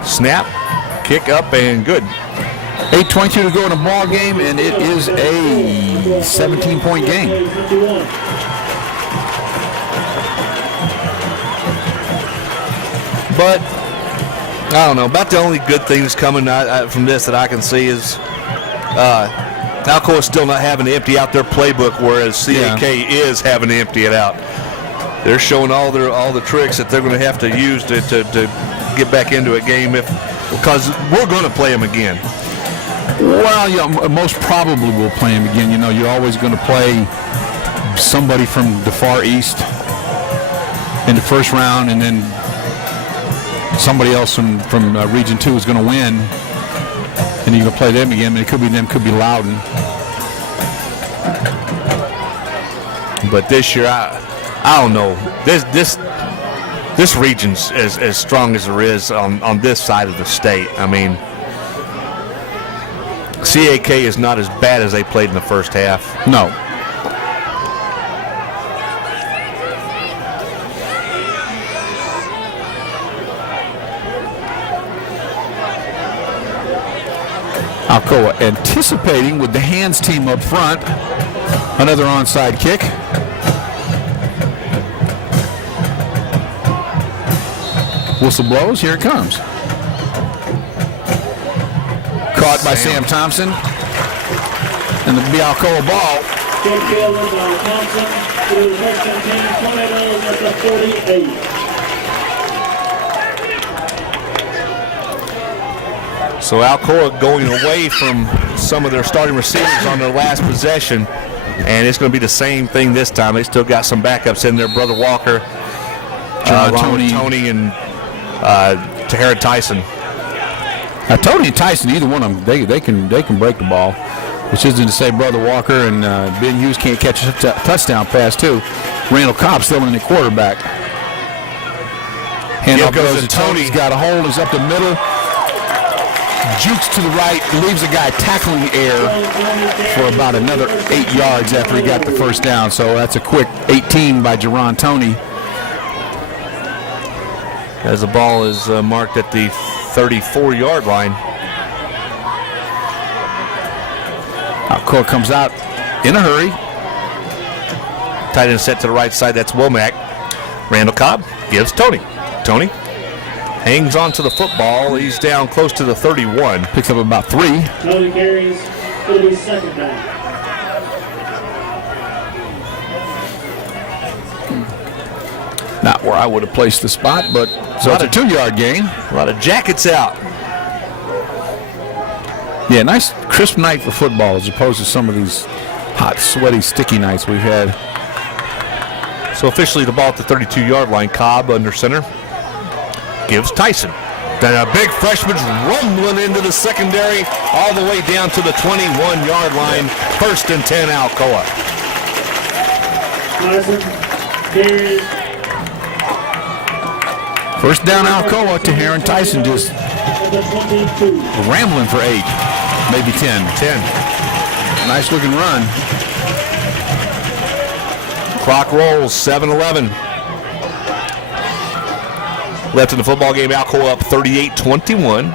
Snap, kick up, and good. 8:22 to go in a ball game, and it is a 17-point game. But I don't know. About the only good things coming from this that I can see is Alcoa is still not having to empty out their playbook, whereas CAK is having to empty it out. They're showing all the tricks that they're going to have to use to get back into a game because we're going to play them again. Well, yeah, most probably we'll play them again. You know, you're always going to play somebody from the Far East in the first round, and then somebody else from Region 2 is going to win, and you're going to play them again. It could be them, could be Loudon. But this year, I don't know. This region's as strong as there is on this side of the state. I mean, CAK is not as bad as they played in the first half. No. Alcoa anticipating with the hands team up front. Another onside kick. Whistle blows. Here it comes. Caught by Sam Thompson. And the Alcoa ball. Good field by Thompson to the Mexican team. Tornadoes at the 48. So Alcoa going away from some of their starting receivers on their last possession, and it's going to be the same thing this time. They still got some backups in there. Brother Walker, Toney, and Tahara Tyson. Now, Toney and Tyson, either one of them, they can break the ball, which isn't to say Brother Walker and Ben Hughes can't catch a touchdown pass too. Randall Cobb still in the quarterback. Handoff goes to Toney. He's got a hold. He's up the middle. Jukes to the right, leaves a guy tackling the air for about another 8 yards after he got the first down. So that's a quick 18 by Toney. As the ball is marked at the 34-yard line. Alcoa comes out in a hurry. Tight end set to the right side, that's Womac. Randall Cobb gives Toney. Toney hangs on to the football. He's down close to the 31. Picks up about 3. Toney carries. It'll be second down. Not where I would have placed the spot, but so it's a 2-yard gain. A lot of jackets out. Yeah, nice crisp night for football as opposed to some of these hot, sweaty, sticky nights we've had. So officially the ball at the 32-yard line. Cobb under center. Gives Tyson. Then a big freshman's rumbling into the secondary all the way down to the 21-yard line. First and 10, Alcoa. Tyson carries. First down, Alcoa. Tahara Tyson just rambling for 8, maybe 10. 10. Nice looking run. Clock rolls, 7-11. Left in the football game, Alcoa up 38-21.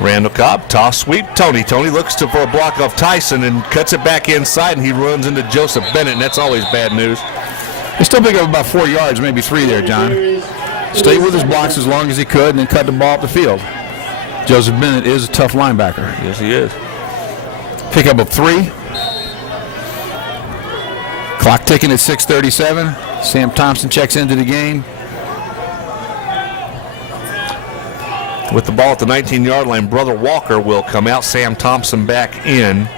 Randall Cobb, toss sweep, Toney. Toney looks for a block off Tyson and cuts it back inside, and he runs into Joseph Bennett, and that's always bad news. He still picked up about 4 yards, maybe 3 there, John. Stayed with his blocks as long as he could and then cut the ball up the field. Joseph Bennett is a tough linebacker. Yes, he is. Pickup of 3. Clock ticking at 6:37. Sam Thompson checks into the game. With the ball at the 19-yard line, Brother Walker will come out. Sam Thompson back in.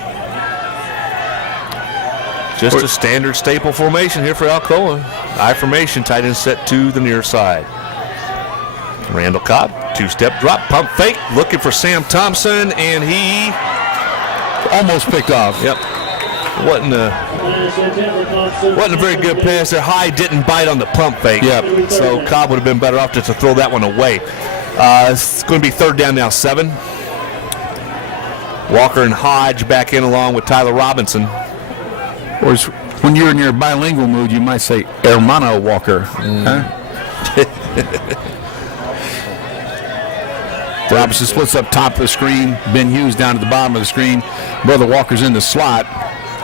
Just a standard staple formation here for Alcoa. I formation, tight end set to the near side. Randall Cobb, 2-step drop, pump fake, looking for Sam Thompson, and he almost picked off. Yep. Wasn't a very good pass there. High didn't bite on the pump fake. Yep. So Cobb would have been better off just to throw that one away. It's going to be third down now, 7. Walker and Hodge back in along with Tyler Robinson. Or when you're in your bilingual mood, you might say Hermano Walker. Huh? Robinson splits up top of the screen. Ben Hughes down at the bottom of the screen. Brother Walker's in the slot.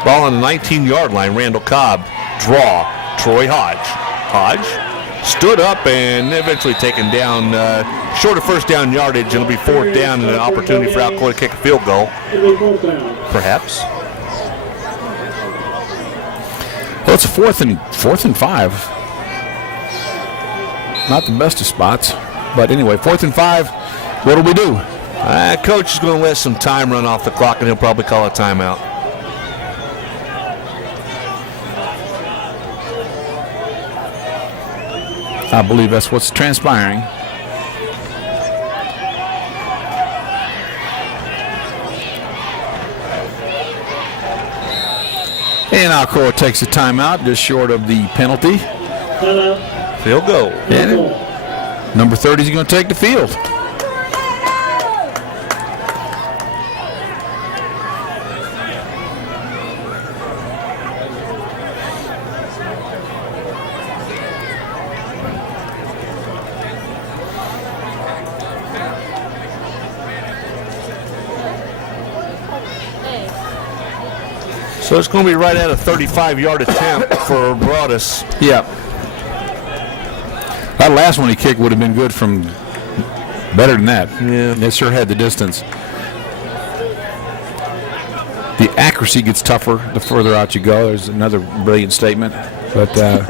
Ball on the 19-yard line. Randall Cobb. Draw. Troy Hodge. Hodge stood up and eventually taken down short of first down yardage. It'll be fourth down and an opportunity for Alcoa to kick a field goal. Perhaps. Well, it's a fourth and 5. Not the best of spots. But anyway, 4th and 5. What do we do? Coach is going to let some time run off the clock, and he'll probably call a timeout. I believe that's what's transpiring. And Alcoa takes a timeout just short of the penalty. Field goal. And number 30 is going to take the field. So it's going to be right at a 35-yard attempt for Broadus. Yeah. That last one he kicked would have been good from better than that. Yeah. It sure had the distance. The accuracy gets tougher the further out you go. There's another brilliant statement. But, But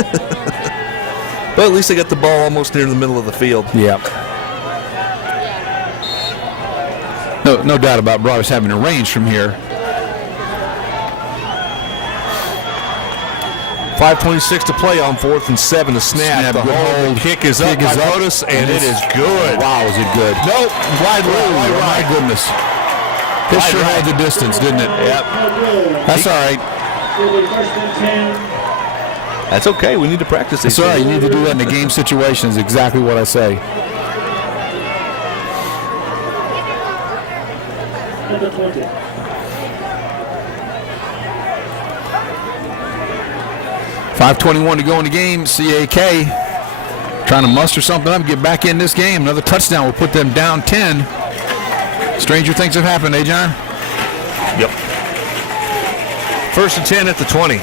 at least they got the ball almost near the middle of the field. yeah. No doubt about Broadus having a range from here. 5:26 to play on 4th and 7. The snap. The good hold. hold. The kick is up by Broadus, and it is good. Wow, is it good? Nope. Wide right. My goodness. This sure had the distance, didn't it? Yep. That's all right. It'll be 1st and 10. That's okay. We need to practice these. It's all right. You need to do that in the game situations. Exactly what I say. At the 20. 5:21 to go in the game. CAK trying to muster something up, get back in this game. Another touchdown will put them down 10. Stranger things have happened, eh, John? Yep. 1st and 10 at the 20.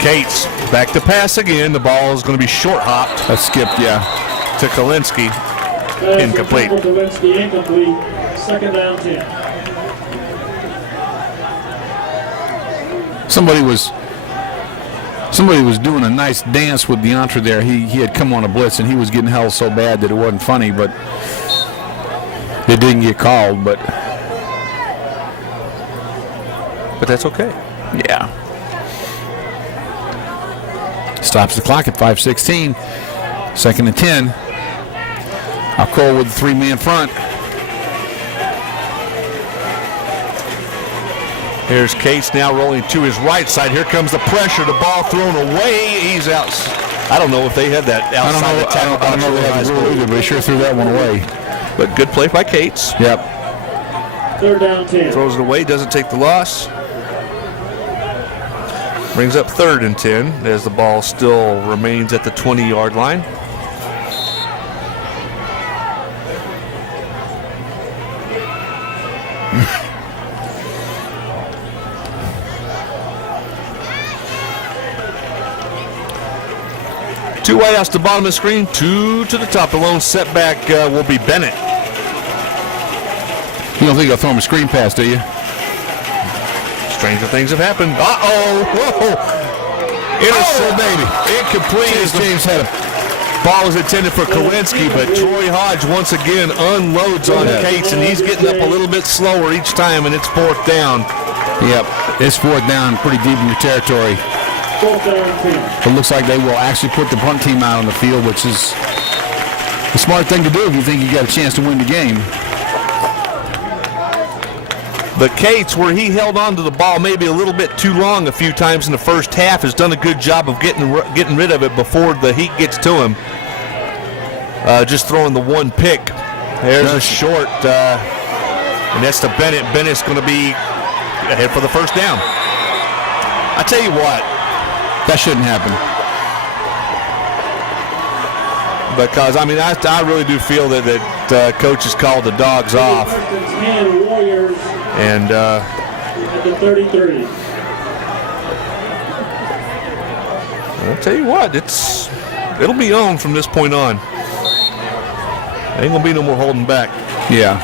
Cates back to pass again. The ball is going to be short hopped. That skipped, yeah. To Kalinsky. Incomplete. Kalinsky incomplete. 2nd down 10. Somebody was doing a nice dance with DeAndre there. He had come on a blitz and he was getting held so bad that it wasn't funny, but it didn't get called. But that's okay. yeah. Stops the clock at 5:16. 2nd and 10. Alcoa with the 3-man front. Here's Cates now rolling to his right side. Here comes the pressure. The ball thrown away. He's out. I don't know if they had that outside the tackle box. I don't know if they had the rule either, but he sure threw that one away. But good play by Cates. Yep. 3rd down 10. Throws it away. Doesn't take the loss. Brings up 3rd and 10 as the ball still remains at the 20-yard line. Two wideouts to the bottom of the screen, 2 to the top. The lone setback will be Bennett. You don't think he'll throw him a screen pass, do you? Stranger things have happened. Uh-oh. Whoa. baby. Incomplete. James had a Ball is intended for Kalinsky, but Troy Hodge once again unloads on Cates, and he's getting up a little bit slower each time, and it's 4th down. Yep, it's 4th down, pretty deep in your territory. 4th down 10. It looks like they will actually put the punt team out on the field, which is the smart thing to do if you think you got a chance to win the game. But Cates, where he held on to the ball maybe a little bit too long a few times in the first half, has done a good job of getting rid of it before the heat gets to him. Just throwing the one pick. There's a short, and that's to Bennett. Bennett's going to be ahead for the 1st down. I tell you what. That shouldn't happen. Because, I mean, I really do feel that coach has called the dogs off. 1st and 10 Warriors. And at the 33. I'll tell you what, it'll be on from this point on. Ain't gonna be no more holding back. Yeah.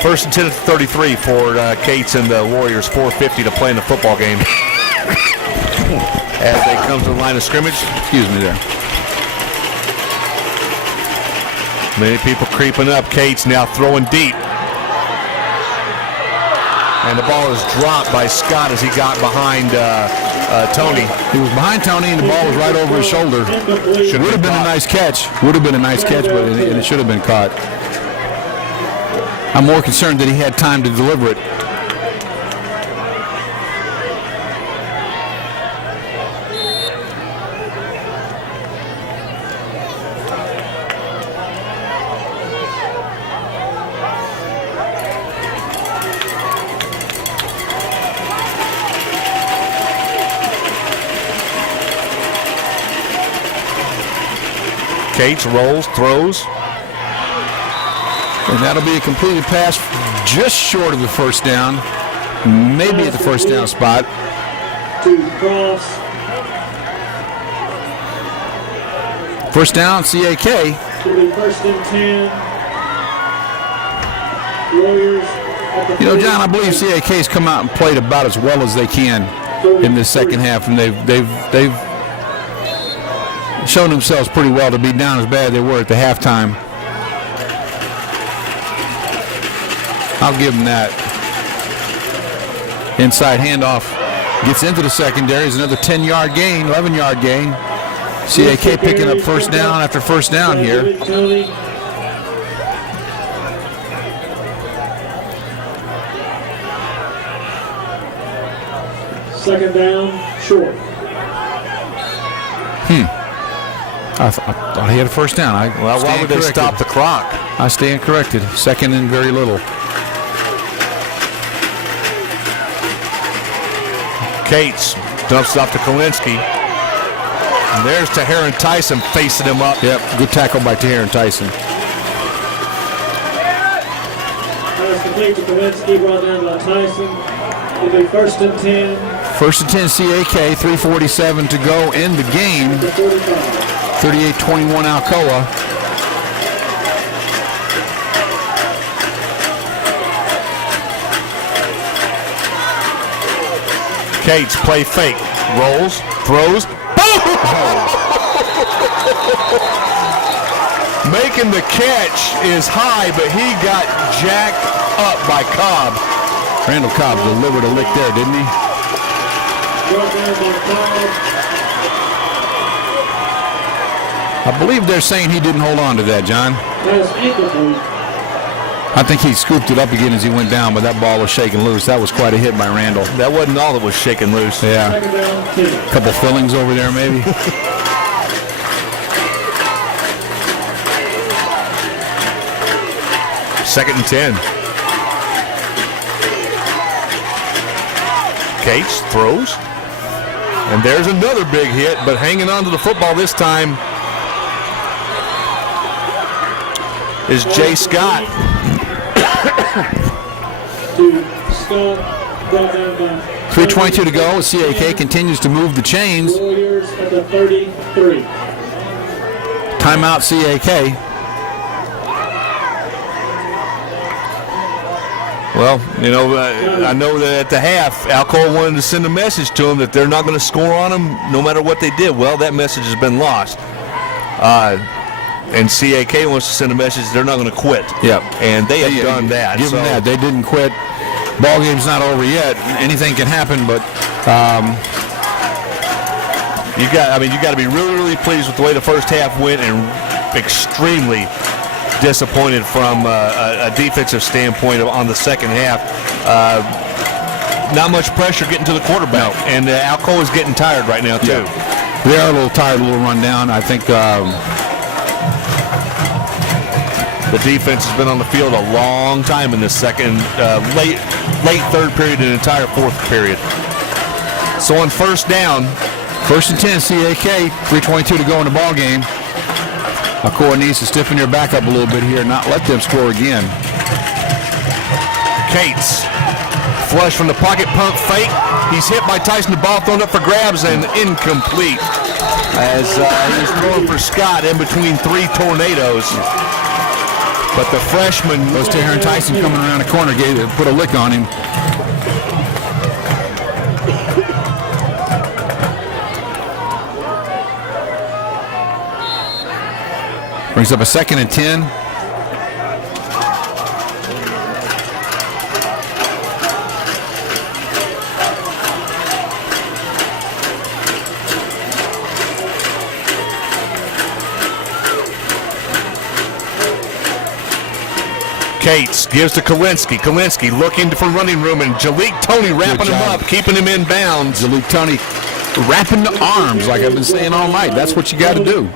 1st and 10 at the 33 for Cates and the Warriors. 4:50 to play in the football game. As they come to the line of scrimmage. Excuse me there. Many people creeping up. Cates now throwing deep. And the ball is dropped by Scott as he got behind Toney. He was behind Toney, and the ball was right over his shoulder. Would have been a nice catch. Would have been a nice catch, but it should have been caught. I'm more concerned that he had time to deliver it. Cates rolls, throws. And that'll be a completed pass just short of the first down. Maybe at the first down spot. To cross. First down, CAK. To be first and 10. Warriors. You know, John, I believe CAK's come out and played about as well as they can in this second half, and they've shown themselves pretty well to be down as bad as they were at the halftime. I'll give them that. Inside handoff gets into the secondary. Is another 10-yard gain, 11-yard gain. CAK picking up first down after first down here. Toney. Second down, short. I thought he had a first down. Well, why would they stop the clock? I stand corrected. Second and very little. Cates dumps it off to Kalinsky. And there's Taharon Tyson facing him up. Yep, good tackle by Taharon Tyson. Pass complete to Kalinsky, brought down by Tyson. It'll be first and 10. First and 10 CAK, 3:47 to go in the game. 38-21 Alcoa. Cates play fake. Rolls, throws. Making the catch is high, but he got jacked up by Cobb. Randall Cobb delivered a lick there, didn't he? I believe they're saying he didn't hold on to that, John. I think he scooped it up again as he went down, but that ball was shaking loose. That was quite a hit by Randall. That wasn't all that was shaking loose. Yeah. A couple fillings over there, maybe. Second and 10. Cates throws. And there's another big hit, but hanging on to the football this time is Jay Scott. 3:22 to go. CAK continues to move the chains. Warriors at the 33. Timeout CAK. Well, you know, I know that at the half, Alcoa wanted to send a message to them that they're not going to score on them no matter what they did. Well, that message has been lost. And CAK wants to send a message they're not going to quit. Yep. And they have done that. Give them that. They didn't quit. Ball game's not over yet. Anything can happen, but you got to be really, really pleased with the way the first half went, and extremely disappointed from a defensive standpoint on the second half. Not much pressure getting to the quarterback, and Alcoa is getting tired right now too. Yeah. They are a little tired, a little run down. I think the defense has been on the field a long time in this second, late third period and entire fourth period. So on first down, first and 10 CAK, 3:22 to go in the ball game. Alcoa needs to stiffen their back up a little bit here, not let them score again. Cates, flush from the pocket, pump fake. He's hit by Tyson. The ball thrown up for grabs and incomplete. As he was throwing for Scott in between three tornadoes. But the freshman, Those Taharon Tyson coming around the corner, put a lick on him. Brings up a second and 10. Cates gives to Kalinsky. Kalinsky looking for running room, and JaLik Toney wrapping him up, keeping him in bounds. JaLik Toney wrapping the arms like I've been saying all night. That's what you got to do.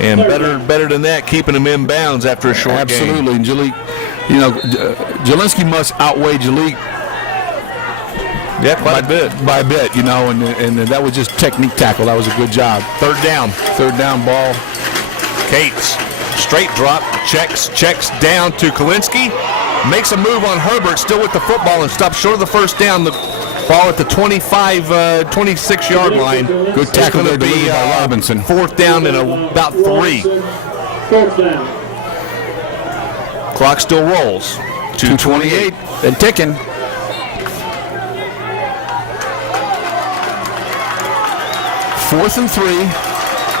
And better than that, keeping him in bounds after a short game. Absolutely. And JaLik, Jelinski must outweigh JaLik Yeah, quite a bit. By a bit, you know, and that was just technique tackle. That was a good job. Third down. Third down ball. Cates, straight drop, checks down to Kalinsky, makes a move on Herbert, still with the football, and stops short of the first down. The ball at the 26-yard line. Good tackle there delivered by Robinson. Fourth down and about 3. Fourth down. Clock still rolls. 2:28 and ticking. Fourth and 3.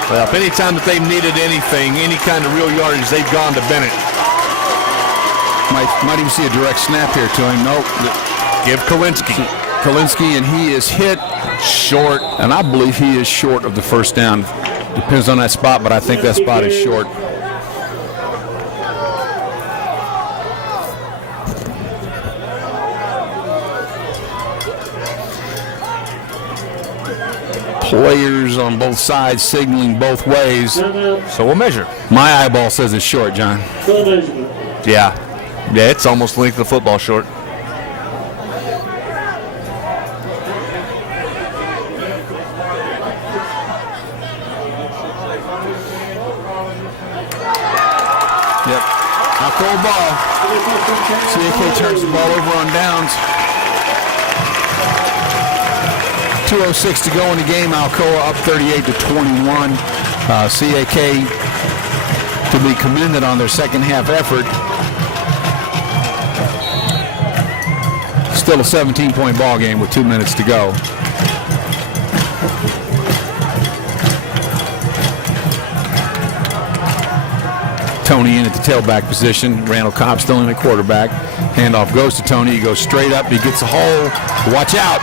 Well, if any time that they've needed anything, any kind of real yardage, they've gone to Bennett. Might even see a direct snap here to him. Nope. Give Kalinsky, and he is hit short, and I believe he is short of the first down. Depends on that spot, but I think that spot is short. Players on both sides signaling both ways. So we'll measure. My eyeball says it's short, John. Yeah, it's almost length of the football short. Yep. Alcoa ball. CAK turns the ball over on downs. 2:06 to go in the game. Alcoa up 38-21. CAK to be commended on their second half effort. Still a 17-point ball game with 2 minutes to go. Toney in at the tailback position. Randall Cobb still in at quarterback. Handoff goes to Toney. He goes straight up. He gets a hole. Watch out.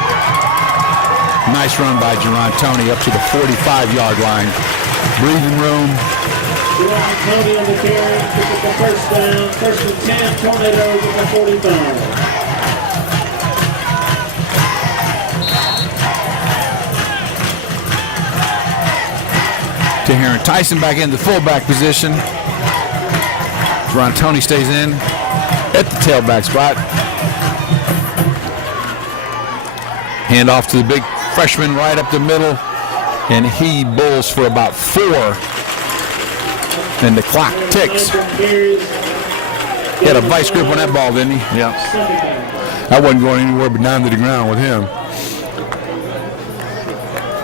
Nice run by Toney up to the 45-yard line. Breathing room. Toney on the carry. Pick up the first down. First and 10. Tornadoes at the 45. To Heron Tyson back in the fullback position. Toney stays in at the tailback spot. Hand off to the big freshman right up the middle, and he bowls for about 4. And the clock ticks. He had a vice grip on that ball, didn't he? Yeah. I wasn't going anywhere but down to the ground with him.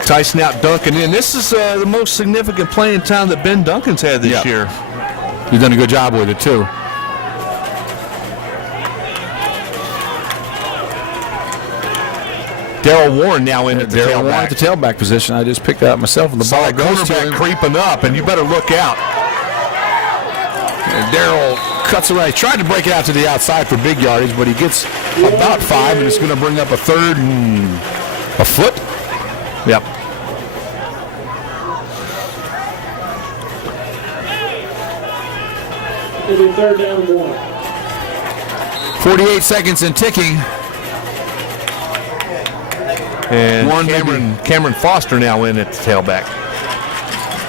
Tyson out Duncan in. This is the most significant playing time that Ben Duncan's had this year. He's done a good job with it, too. Darryl Warren now in at the Darryl Warren tailback. at the tailback position. I just picked that up myself. And the ball goes to him. Creeping up, and you better look out. And Darryl cuts away. Tried to break it out to the outside for big yardage, but he gets about 5, and it's going to bring up a third and a foot. Yep. It'll be third down and 1. 48 seconds and ticking. And Cameron Foster now in at the tailback.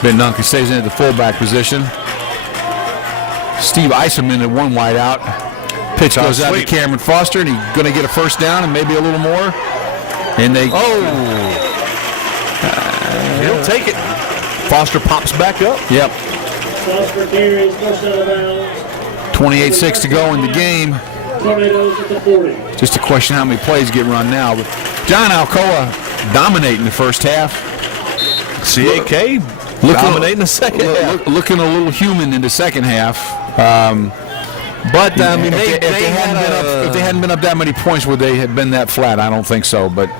Ben Duncan stays in at the fullback position. Steve Eiserman at one wide out. Pitch goes out to Cameron Foster, and he's going to get a first down and maybe a little more. And they... He'll take it. Foster pops back up. Yep. Foster carries first out of bounds. 28-6 to go in the game. Tornadoes at the 40. Just a question how many plays get run now. But John Alcoa dominating the first half. CAK dominating the second half. Looking a little human in the second half. But I mean, if they hadn't been up that many points, would they have been that flat? I don't think so. But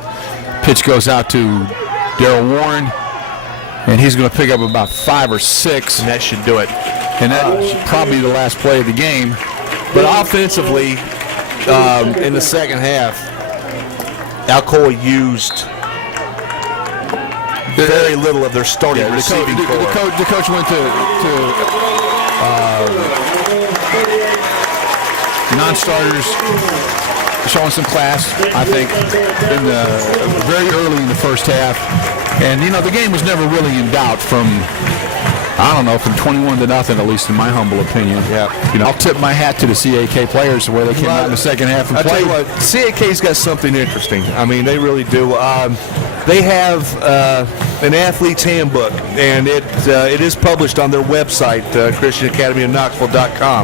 pitch goes out to Darryl Warren, and he's going to pick up about 5 or 6. And that should do it. And that's probably the last play of the game. But offensively, in the second half, Alcoa used very little of their starting receiving core. The coach went to non-starters, showing some class, I think, very early in the first half. And, you know, the game was never really in doubt from I don't know, from 21-0, at least in my humble opinion. Yeah. You know, I'll tip my hat to the CAK players where they came out in the second half and I tell played. you what, CAK's got something interesting. I mean, they really do. They have an athlete's handbook, and it is published on their website, ChristianAcademyofKnoxville.com.